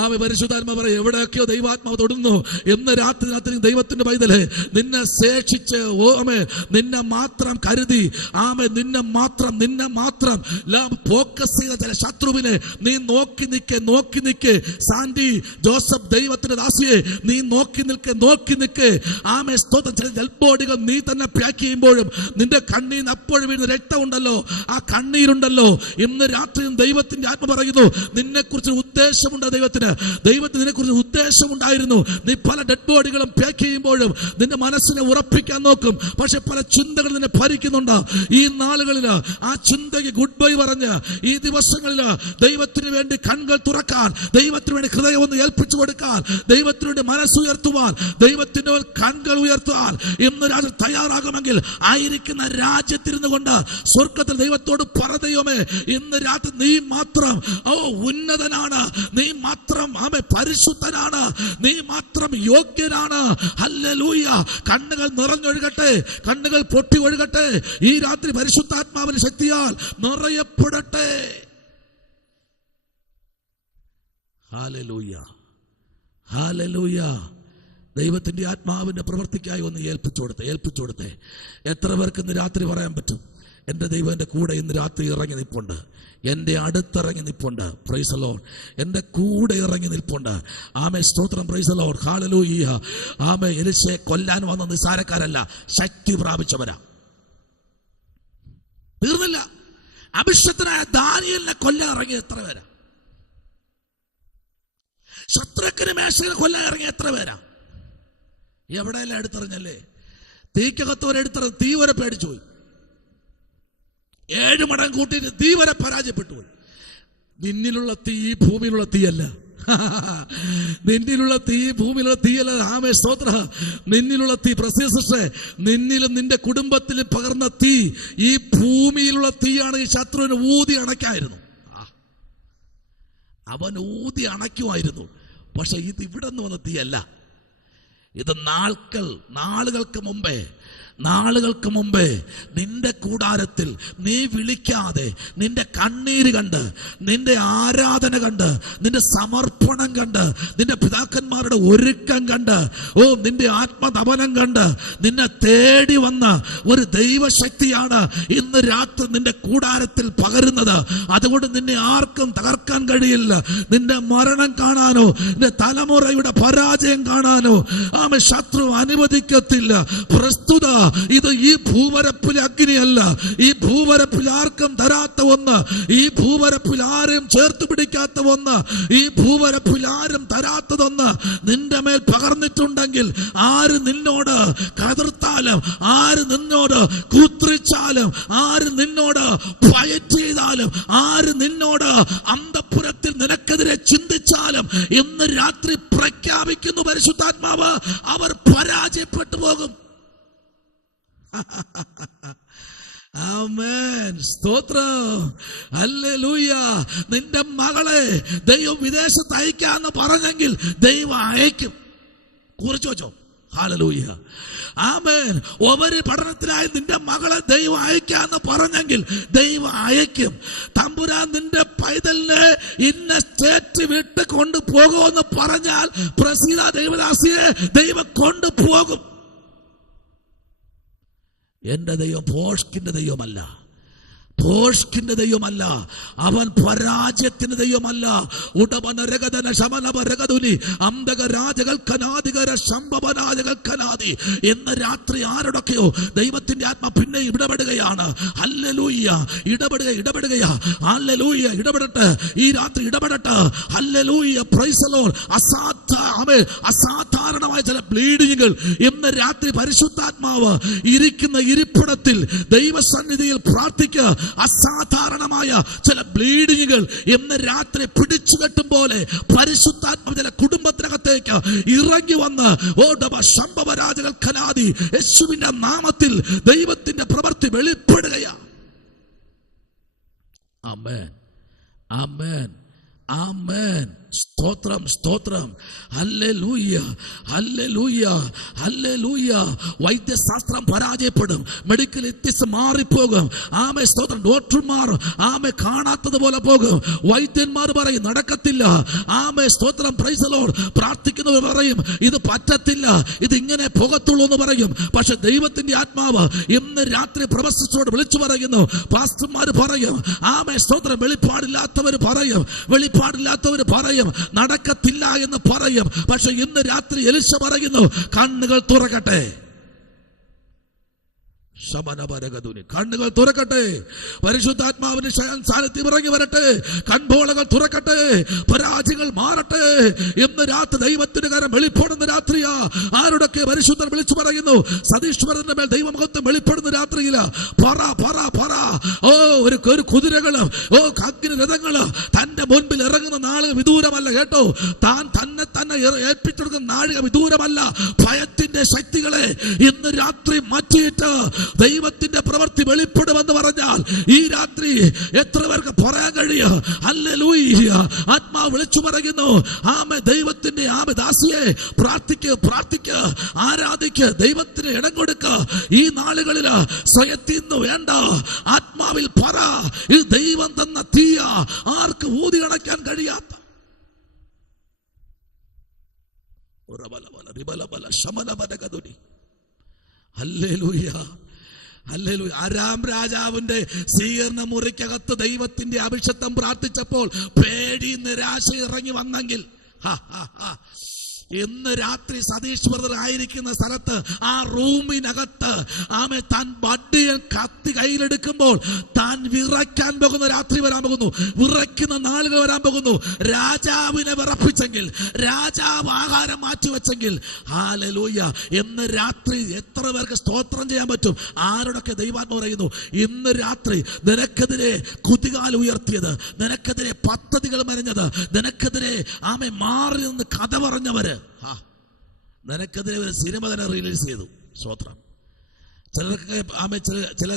ആമേ പരിശുദ്ധാത്മാവ് പറയും, എവിടെയൊക്കെയോ ദൈവാത്മാവ് തൊടുന്നു. എന്ന് രാത്രി ദൈവത്തിന്റെ പൈതലെ നിന്നെ ശേഷിച്ച് ഓമേ നിന്നെ മാത്രം കരുതി, ആമേ നിന്നെ മാത്രം ഫോക്കസ് ചെയ്ത ചില ശത്രുവിനെ നീ നോക്കി നിൽക്കെ. സാന്റി ജോസഫ് ദൈവത്തിന്റെ ദാസിയെ നീ നോക്കി നിൽക്കെ. ആമേ സ്തോത്രം. ചില ജൽബോഡികൾ നീ തന്നെ പാക്ക് ചെയ്യുമ്പോഴും നിന്റെ കണ്ണീർ അപ്പോഴും വീഴുന്ന രക്തമുണ്ടല്ലോ, ആ കണ്ണീരുണ്ടല്ലോ. ഇന്ന് രാത്രിയും ദൈവത്തിന്റെ ആത്മ പറയുന്നു, നിന്നെ കുറിച്ച് ഉദ്ദേശമുണ്ട്. ദൈവത്തിന് നിന്നെ കുറിച്ച് ഉദ്ദേശമുണ്ടായിരുന്നു. നീ പല ഡെഡ് ബോഡികളും പാക്ക് ചെയ്യുമ്പോഴും നിന്റെ മനസ്സിനെ ഉറപ്പിക്കാൻ നോക്കും, പക്ഷെ പല ചിന്തകൾ നിന്നെ ഭരിക്കുന്നുണ്ട്. ഈ നാളുകളിൽ ആ ചിന്തയ്ക്ക് ഗുഡ് ബൈ പറഞ്ഞ് ഈ ദിവസങ്ങളിൽ ദൈവത്തിന് വേണ്ടി കണ്ണുകൾ തുറക്കാൻ, ദൈവത്തിന് വേണ്ടി ഹൃദയം ഒന്ന് ഏൽപ്പിച്ചു കൊടുക്കാൻ, ദൈവത്തിന് വേണ്ടി മനസ്സുയർത്തുവാൻ, ദൈവത്തിന്റെ കണ്ണുകൾ ഉയർത്തുവാൻ ഇന്ന് രാത്രി തയ്യാറാകുമെങ്കിൽ ആയിരിക്കുന്ന രാജ്യത്തിരുന്ന് കൊണ്ട് സ്വർഗത്തിൽ ദൈവത്തോട് പറയണമേ, ഇന്ന് രാത്രി നീ മാത്രം ഉന്നതനാണ്, നീ മാത്രം പരിശുദ്ധനാണ്, നീ മാത്രം യോഗ്യനാണ്. ഹല്ലേലൂയ. കണ്ണുകൾ നിറഞ്ഞൊഴുകട്ടെ, കണ്ണുകൾ പൊട്ടി ഒഴുകട്ടെ. ഈ രാത്രി പരിശുദ്ധാത്മാവിന്റെ ശക്തിയാൽ നിറയപ്പെടട്ടെ. Hallelujah, hallelujah. ദൈവത്തിന്റെ ആത്മാവിന്റെ പ്രവൃത്തിക്കായി ഒന്ന് ഏൽപ്പിച്ചു കൊടുത്തേ. എത്ര പേർക്ക് ഇന്ന് രാത്രി പറയാൻ പറ്റും, എൻ്റെ ദൈവം എൻ്റെ കൂടെ ഇന്ന് രാത്രി ഇറങ്ങി നിൽപ്പുണ്ട്, എൻ്റെ അടുത്തിറങ്ങി നിൽപ്പുണ്ട്. Price the Lord. എൻ്റെ കൂടെ ഇറങ്ങി നിൽപ്പുണ്ട്. ആമേ, സ്തോത്രം. Praise the lord. ഹല്ലേലൂയ. ആമേ. എലിശയെ കൊല്ലാൻ വന്ന നിസാരക്കാരല്ല, ശക്തി പ്രാപിച്ചവരാ. തീർന്നില്ല. അഭിഷക്തനായ ദാനിയേലിനെ കൊല്ലാൻ ഇറങ്ങിയ എത്ര പേരാ? ശത്രുക്കളെ മേശയെ കൊല്ലാൻ ഇറങ്ങിയ എത്ര പേരാ? എവിടെയെല്ലാം എടുത്തെറിഞ്ഞല്ലേ? തീക്കകത്തവരെടുത്തെറിഞ്ഞ് തീ വരെ പേടിച്ചു പോയി. 7 മടങ്ങ് കൂട്ടിയിട്ട് തീ വരെ പരാജയപ്പെട്ടു പോയി. നിന്നിലുള്ള തീ ഭൂമിയിലുള്ള തീയല്ല. നിന്നിലുള്ള തീ ഭൂമിയിലുള്ള തീയല്ല. ആമേ, സ്തോത്ര. നിന്നിലുള്ള തീ പ്രസിദ്ധ നിന്നിലും നിന്റെ കുടുംബത്തിലും പകർന്ന തീ ഈ ഭൂമിയിലുള്ള തീയാണ്. ഈ ശത്രുവിന് ഊതി അണയ്ക്കായിരുന്നു. അവൻ ഊതി അണയ്ക്കുമായിരുന്നു. പക്ഷെ ഇത് ഇവിടെ നിന്ന് വന്ന തീയല്ല. ഇത് നാളുകൾക്ക് മുമ്പേ നിന്റെ കൂടാരത്തിൽ നീ വിളിക്കാതെ, നിന്റെ കണ്ണീര് കണ്ട്, നിന്റെ ആരാധന കണ്ട്, നിന്റെ സമർപ്പണം കണ്ട്, നിന്റെ പിതാക്കന്മാരുടെ ഒരുക്കം കണ്ട്, നിന്റെ ആത്മതപനം കണ്ട് നിന്നെ തേടി വന്ന ഒരു ദൈവശക്തിയാണ് ഇന്ന് രാത്രി നിന്റെ കൂടാരത്തിൽ പകരുന്നത്. അതുകൊണ്ട് നിന്നെ ആർക്കും തകർക്കാൻ കഴിയില്ല. നിന്റെ മരണം കാണാനോ നിന്റെ തലമുറയുടെ പരാജയം കാണാനോ ആമേ ശത്രു അനുവദിക്കത്തില്ല. പ്രസ്തുത ഇത് ഈ ഭൂവരപ്പിലെ അഗ്നിയല്ല, ഈ ഭൂവരപ്പിൽ ആർക്കും തരാത്ത ഒന്ന്, ഈ ഭൂവരപ്പിൽ ആരും ചേർത്ത് പിടിക്കാത്ത ഒന്ന്, ഈ ഭൂവരപ്പിൽ ആരും തരാത്തതൊന്ന് നിന്റെ മേൽ പകർന്നിട്ടുണ്ടെങ്കിൽ ആര് നിന്നോട് കതിർത്താലും, ആര് നിന്നോട് കൂത്രിച്ചാലും, ആര് നിന്നോട് ഫയറ്റ് ചെയ്താലും, ആര് നിന്നോട് അന്തഃപുരത്തിൽ നിനക്കെതിരെ ചിന്തിച്ചാലും ഇന്ന് രാത്രി പ്രഖ്യാപിക്കുന്നു പരിശുദ്ധാത്മാവ്, അവർ പരാജയപ്പെട്ടു പോകും. ആമേൻ, സ്തോത്രം, ഹല്ലേലൂയ. നിന്റെ മകളെ ദൈവം വിദേശത്ത് അയക്കാന്ന് പറഞ്ഞെങ്കിൽ ദൈവം അയക്കും. കുറിച്ചു വെച്ചോ. ഹല്ലേലൂയ. ആമേൻ. പഠനത്തിനായി നിന്റെ മകളെ ദൈവം അയക്കാന്ന് പറഞ്ഞെങ്കിൽ ദൈവം അയക്കും. തമ്പുരാൻ നിന്റെ പൈതലിനെ ഇന്ന സ്റ്റേറ്റ് വിട്ട് കൊണ്ടുപോകുമെന്ന് പറഞ്ഞാൽ പ്രസീത ദൈവദാസിയെ ദൈവം കൊണ്ടുപോകും. എന്റെ ദൈവം ഭോഷ്കിന്റെ ദൈവമല്ല, ഭോഷ്കിന്റെ ദൈവമല്ല, അവൻ പരാജയത്തിന്റെ ദൈവമല്ല. ഉടമനരകതന ശമനപരകതുനി അന്തകരാജകൽക്കനാദികര ശംഭവനാജകൽക്കനാദി എന്ന രാത്രി ആരോടൊക്കെയോ ദൈവത്തിന്റെ ആത്മ പിന്നെ ഇടപെടുകയാണ്. ഹല്ലേലൂയ, ഇടപെടുകയാ. ഹല്ലേലൂയ, ഇടപെടട്ടെ, ഈ രാത്രി ഇടപെടട്ടെ. ഹല്ലേലൂയ, പ്രൈസ് ദി ലോർഡ്. അസാധാരണമായ ചില ബ്ലീഡിങ്ങുകൾ ഇന്ന് രാത്രി പരിശുദ്ധാത്മാവ് ഇരിക്കുന്ന ഇരിപ്പിടത്തിൽ ദൈവസന്നിധിയിൽ പ്രാർത്ഥിക്കുക. അസാധാരണമായ ചില ബ്ലീഡിങ്ങുകൾ ഇന്ന് രാത്രി പിടിച്ചു കെട്ടും പോലെ പരിശുദ്ധാത്മാവ് ചില കുടുംബത്തിനകത്തേക്ക് ഇറങ്ങി വന്ന് ശംഭവരാജകൽക്കനാദി യേശുവിന്റെ നാമത്തിൽ ദൈവത്തിന്റെ പ്രവൃത്തി വെളിപ്പെടുകയാണ്. ആമേൻ, ആമേൻ, ആമേൻ. സ്തോത്രം, സ്തോത്രം. Hallelujah, hallelujah, hallelujah. വൈദ്യശാസ്ത്രം പരാജയപ്പെടും, മെഡിക്കൽ എത്തിസ് മാറിപ്പോകും. ആമേ, സ്തോത്രം. ഡോക്ടർമാർ ആമേ കാണാത്തതുപോലെ പോകും. വൈദ്യന്മാർ പറയും നടക്കത്തില്ല. ആമേ, സ്തോത്രം, പ്രൈസ് ദി ലോർഡ്. പ്രാർത്ഥിക്കുന്നവർ പറയും ഇത് പറ്റത്തില്ല, ഇത് ഇങ്ങനെ പോകത്തുള്ളൂ എന്ന് പറയും. പക്ഷെ ദൈവത്തിന്റെ ആത്മാവ് ഇന്ന് രാത്രി പ്രവചിച്ചോട് വിളിച്ചു പറയുന്നു. പാസ്റ്റർമാർ പറയും, ആമേ, സ്തോത്രം, വെളിപ്പാടില്ലാത്തവർ പറയും നടക്കത്തില്ല എന്ന് പറയും. പക്ഷെ ഇന്ന് രാത്രി എലിശ പറയുന്നു കണ്ണുകൾ തുറക്കട്ടെ. കണ്ണുകൾ തുറക്കട്ടെ, പരിശുദ്ധാത്മാവിന്റെ സാന്നിധ്യം ഇറങ്ങി വരട്ടെ, കൺപോളകൾ തുറക്കട്ടെ, പരാജയങ്ങൾ മാറട്ടെ. ഇന്ന് രാത്രി ദൈവത്തിന്റെ കരം വെളിപ്പെടുന്ന രാത്രിയാ. ആരോടൊക്കെ പരിശുദ്ധൻ വിളിച്ചു പറയുന്നു? സതീശ്വരന്റെ മേൽ ദൈവമഹത്വം വെളിപ്പെടുന്ന രാത്രിയില. പറ പറ പറ. ഒരു കുതിരകള്, അഗ്നി രഥങ്ങള് തന്റെ മുൻപിൽ ഇറങ്ങുന്ന നാളുകൾ വിദൂരമല്ല കേട്ടോ. താൻ തന്നെ ഏൽപ്പിച്ചെടുക്കുന്ന നാഴിക വിദൂരമല്ല. ഭയത്തിന്റെ ശക്തികളെ ഇന്ന് രാത്രി മാറ്റിയിട്ട് ദൈവത്തിന്റെ പ്രവൃത്തി വെളിപ്പെടുമെന്ന് പറഞ്ഞാൽ ഈ രാത്രി എത്ര പേർക്ക് പറയാൻ കഴിയും? ഹല്ലേലൂയ. ആത്മാവ് വിളിച്ചു പറയുന്നു, ആമേ, ദൈവത്തിന്റെ ആമേ ദാസിയെ പ്രാർത്ഥിക്ക്, ആരാധിക്ക്, ദൈവത്തിന് ഇടം കൊടുക്ക. ഈ നാളുകളിൽ സ്വയത്തിന്ന് വേണ്ട, ആത്മാവിൽ പറ. ഈ ദൈവം തന്ന തീയ ആർക്ക് ഊതി അണയ്ക്കാൻ കഴിയാത്ത ഹല്ലേലൂയ, ഹല്ലേലൂയ. അരാം രാജാവിന്റെ സ്വീകരണ മുറിക്കകത്ത് ദൈവത്തിന്റെ അഭിഷേകം പ്രാർത്ഥിച്ചപ്പോൾ പേടി നിരാശ ഇറങ്ങി വന്നെങ്കിൽ ഇന്ന് രാത്രി സതീഷ് ബ്രദർ ആയിരിക്കുന്ന സ്ഥലത്ത് ആ റൂമിനകത്ത് ആമേ താൻ ബഡ്ഡിയെ കത്തി കയ്യിലെടുക്കുമ്പോൾ താൻ വിറയ്ക്കാൻ പോകുന്ന രാത്രി വരാൻ പോകുന്നു, വിറയ്ക്കുന്ന നാളുകൾ വരാൻ പോകുന്നു. രാജാവിനെ വിറപ്പിച്ചെങ്കിൽ, രാജാവ് ആഹാരം മാറ്റിവെച്ചെങ്കിൽ, ഹല്ലേലൂയ. ഇന്ന് രാത്രി എത്ര പേർക്ക് സ്തോത്രം ചെയ്യാൻ പറ്റും? ആരോടൊക്കെ ദൈവാത്മാവ് പറയുന്നു ഇന്ന് രാത്രി നിനക്കെതിരെ കുതികാൽ ഉയർത്തിയത്, നിനക്കെതിരെ പദ്ധതികൾ മെനഞ്ഞത്, നിനക്കെതിരെ ആമേ മാറി നിന്ന് കഥ പറഞ്ഞവര്, നിനക്കെതിരെ ഒരു സിനിമ തന്നെ റിലീസ് ചെയ്തു. സ്തോത്രം. ചിലർക്ക് ആമേ ചില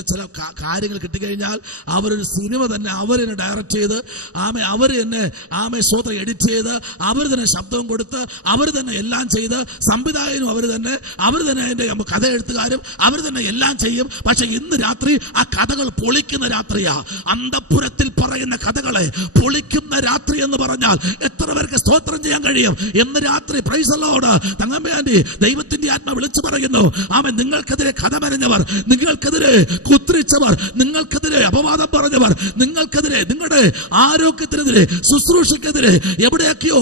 കാര്യങ്ങൾ കിട്ടിക്കഴിഞ്ഞാൽ അവരൊരു സിനിമ തന്നെ അവർ തന്നെ ഡയറക്റ്റ് ചെയ്ത് അവർ തന്നെ സ്വതം എഡിറ്റ് ചെയ്ത് അവർ തന്നെ ശബ്ദവും കൊടുത്ത് അവർ തന്നെ എല്ലാം ചെയ്ത് സംവിധായകനും അവർ തന്നെ അതിൻ്റെ കഥ എഴുത്തുകാരും അവർ തന്നെ എല്ലാം ചെയ്യും. പക്ഷെ ഇന്ന് രാത്രി ആ കഥകൾ പൊളിക്കുന്ന രാത്രിയാ. അന്തഃപുരത്തിൽ പറയുന്ന കഥകളെ പൊളിക്കുന്ന രാത്രി എന്ന് പറഞ്ഞാൽ എത്ര പേർക്ക് സ്തോത്രം ചെയ്യാൻ കഴിയും? ഇന്ന് രാത്രി praise the lord. Thankamma aunty, ദൈവത്തിന്റെ ആത്മ വിളിച്ചു പറയുന്നു, നിങ്ങൾക്കെതിരെ കഥ മെനഞ്ഞ, നിങ്ങൾക്കെതിരെ കുത്രിച്ചവർ, നിങ്ങൾക്കെതിരെ അപവാദം പറഞ്ഞവർ, നിങ്ങൾക്കെതിരെ, നിങ്ങളുടെ ആരോഗ്യത്തിനെതിരെ, ശുശ്രൂഷക്കെതിരെ എവിടെയൊക്കെയോ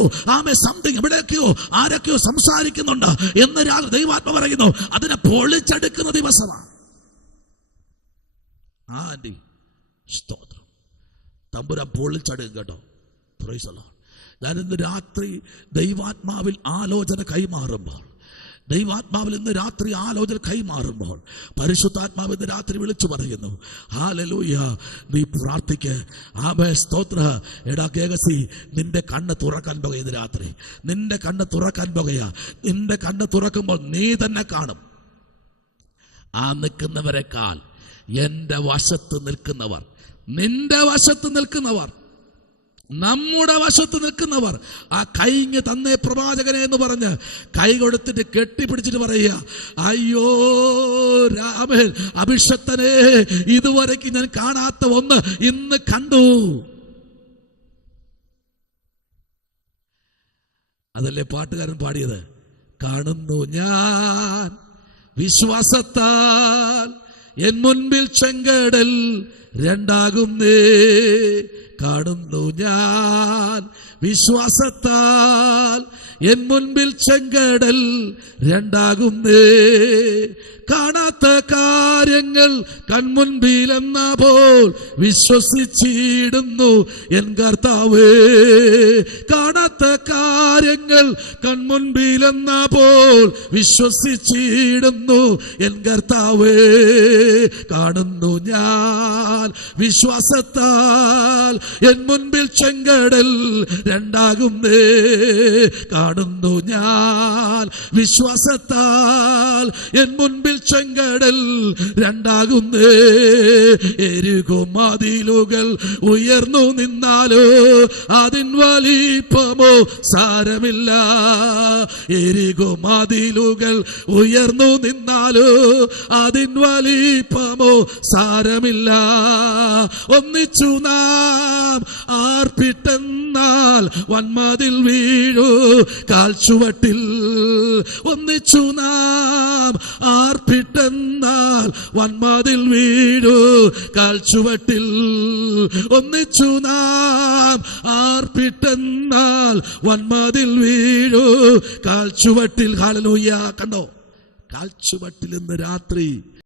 എവിടെയൊക്കെയോ ആരൊക്കെയോ സംസാരിക്കുന്നുണ്ട് എന്ന് ദൈവാത്മ പറയുന്നു. അതിനെ പൊളിച്ചെടുക്കുന്ന ദിവസമാണ്. ആന്റി, സ്തോത്രം. തമ്പുരാൻ പൊളിച്ചെടുക്കും കേട്ടോ. Price the Lord. ഞാനിന്ന് രാത്രി ദൈവാത്മാവിൽ ആലോചന കൈമാറുമ്പോൾ, ദൈവാത്മാവിൽ ഇന്ന് രാത്രി ആലോചന കൈമാറുമ്പോൾ പരിശുദ്ധാത്മാവ് ഇന്ന് രാത്രി വിളിച്ചു പറയുന്നു, ഹല്ലേലൂയ, നീ പ്രാർത്ഥിക്ക്. ആമേ, സ്തോത്ര. എടാ കേഗസി, നിന്റെ കണ്ണ് തുറക്കാൻ പോകുക. ഇന്ന് രാത്രി നിന്റെ കണ്ണ് തുറക്കാൻ പോകുക. നിന്റെ കണ്ണ് തുറക്കുമ്പോൾ നീ തന്നെ കാണും ആ നിൽക്കുന്നവരെക്കാൾ എന്റെ വശത്ത് നിൽക്കുന്നവർ, നിന്റെ വശത്ത് നിൽക്കുന്നവർ, നമ്മുടെ വശത്ത് നിൽക്കുന്നവർ. ആ കൈങ്ങ് തന്നേ പ്രവാചകനെ എന്ന് പറഞ്ഞ് കൈ കൊടുത്തിട്ട് കെട്ടിപ്പിടിച്ചിട്ട് പറയുക, അയ്യോ രാമൻ അഭിഷക്തനെ, ഇതുവരെയ്ക്ക് ഞാൻ കാണാത്ത ഒന്ന് ഇന്ന് കണ്ടു. അതല്ലേ പാട്ടുകാരൻ പാടിയത്? കാണുന്നു ഞാൻ വിശ്വാസത്താൽ എൻ മുൻപിൽ ചെങ്കടൽ രണ്ടാകുന്നേ കാണുന്നു ഞാൻ വിശ്വാസത്താൽ. എൻ മുൻപിൽ ചെങ്കടൽ രണ്ടാകുന്നേ. കാണാത്ത കാര്യങ്ങൾ കൺമുൻപിലെന്ന പോൽ വിശ്വസിച്ചിടുന്നു എൻ കർത്താവേ. കാണാത്ത കാര്യങ്ങൾ കൺമുൻപിലെന്ന പോൽ വിശ്വസിച്ചിടുന്നു എൻ കർത്താവേ. കാണുന്നു ഞാൻ വിശ്വാസത്താൽ എൻ മുൻപിൽ ചെങ്കടൽ രണ്ടാകുന്നേ. കാണുന്നു ഞാൻ വിശ്വാസത്താൽ എൻ മുൻപിൽ ചെങ്കടൽ രണ്ടാകുന്നേ. എരികോ മതിലുകൾ ഉയർന്നു നിന്നാലോ അതിൻ വലിപ്പമോ സാരമില്ല. എരികോ മതിലുകൾ ഉയർന്നു നിന്നാലോ അതിൻ വലിപ്പമോ സാരമില്ല. ഒന്നിച്ചു നാം ആർപ്പിട്ടെന്നാൽ വന്മതിൽ വീഴൂ കാൽച്ചുവട്ടിൽ. ഒന്നിച്ചു നാം ആർപ്പിട്ടെന്നാൽ വന്മതിൽ വീഴൂ കാൽച്ചുവട്ടിൽ. ഒന്നിച്ചു നാം ആർപ്പിട്ടെന്നാൽ വന്മതിൽ വീഴൂ കാൽച്ചുവട്ടിൽ. ഹല്ലേലൂയ. കണ്ടോ, കാൽച്ചുവട്ടിൽ ഇന്ന് രാത്രി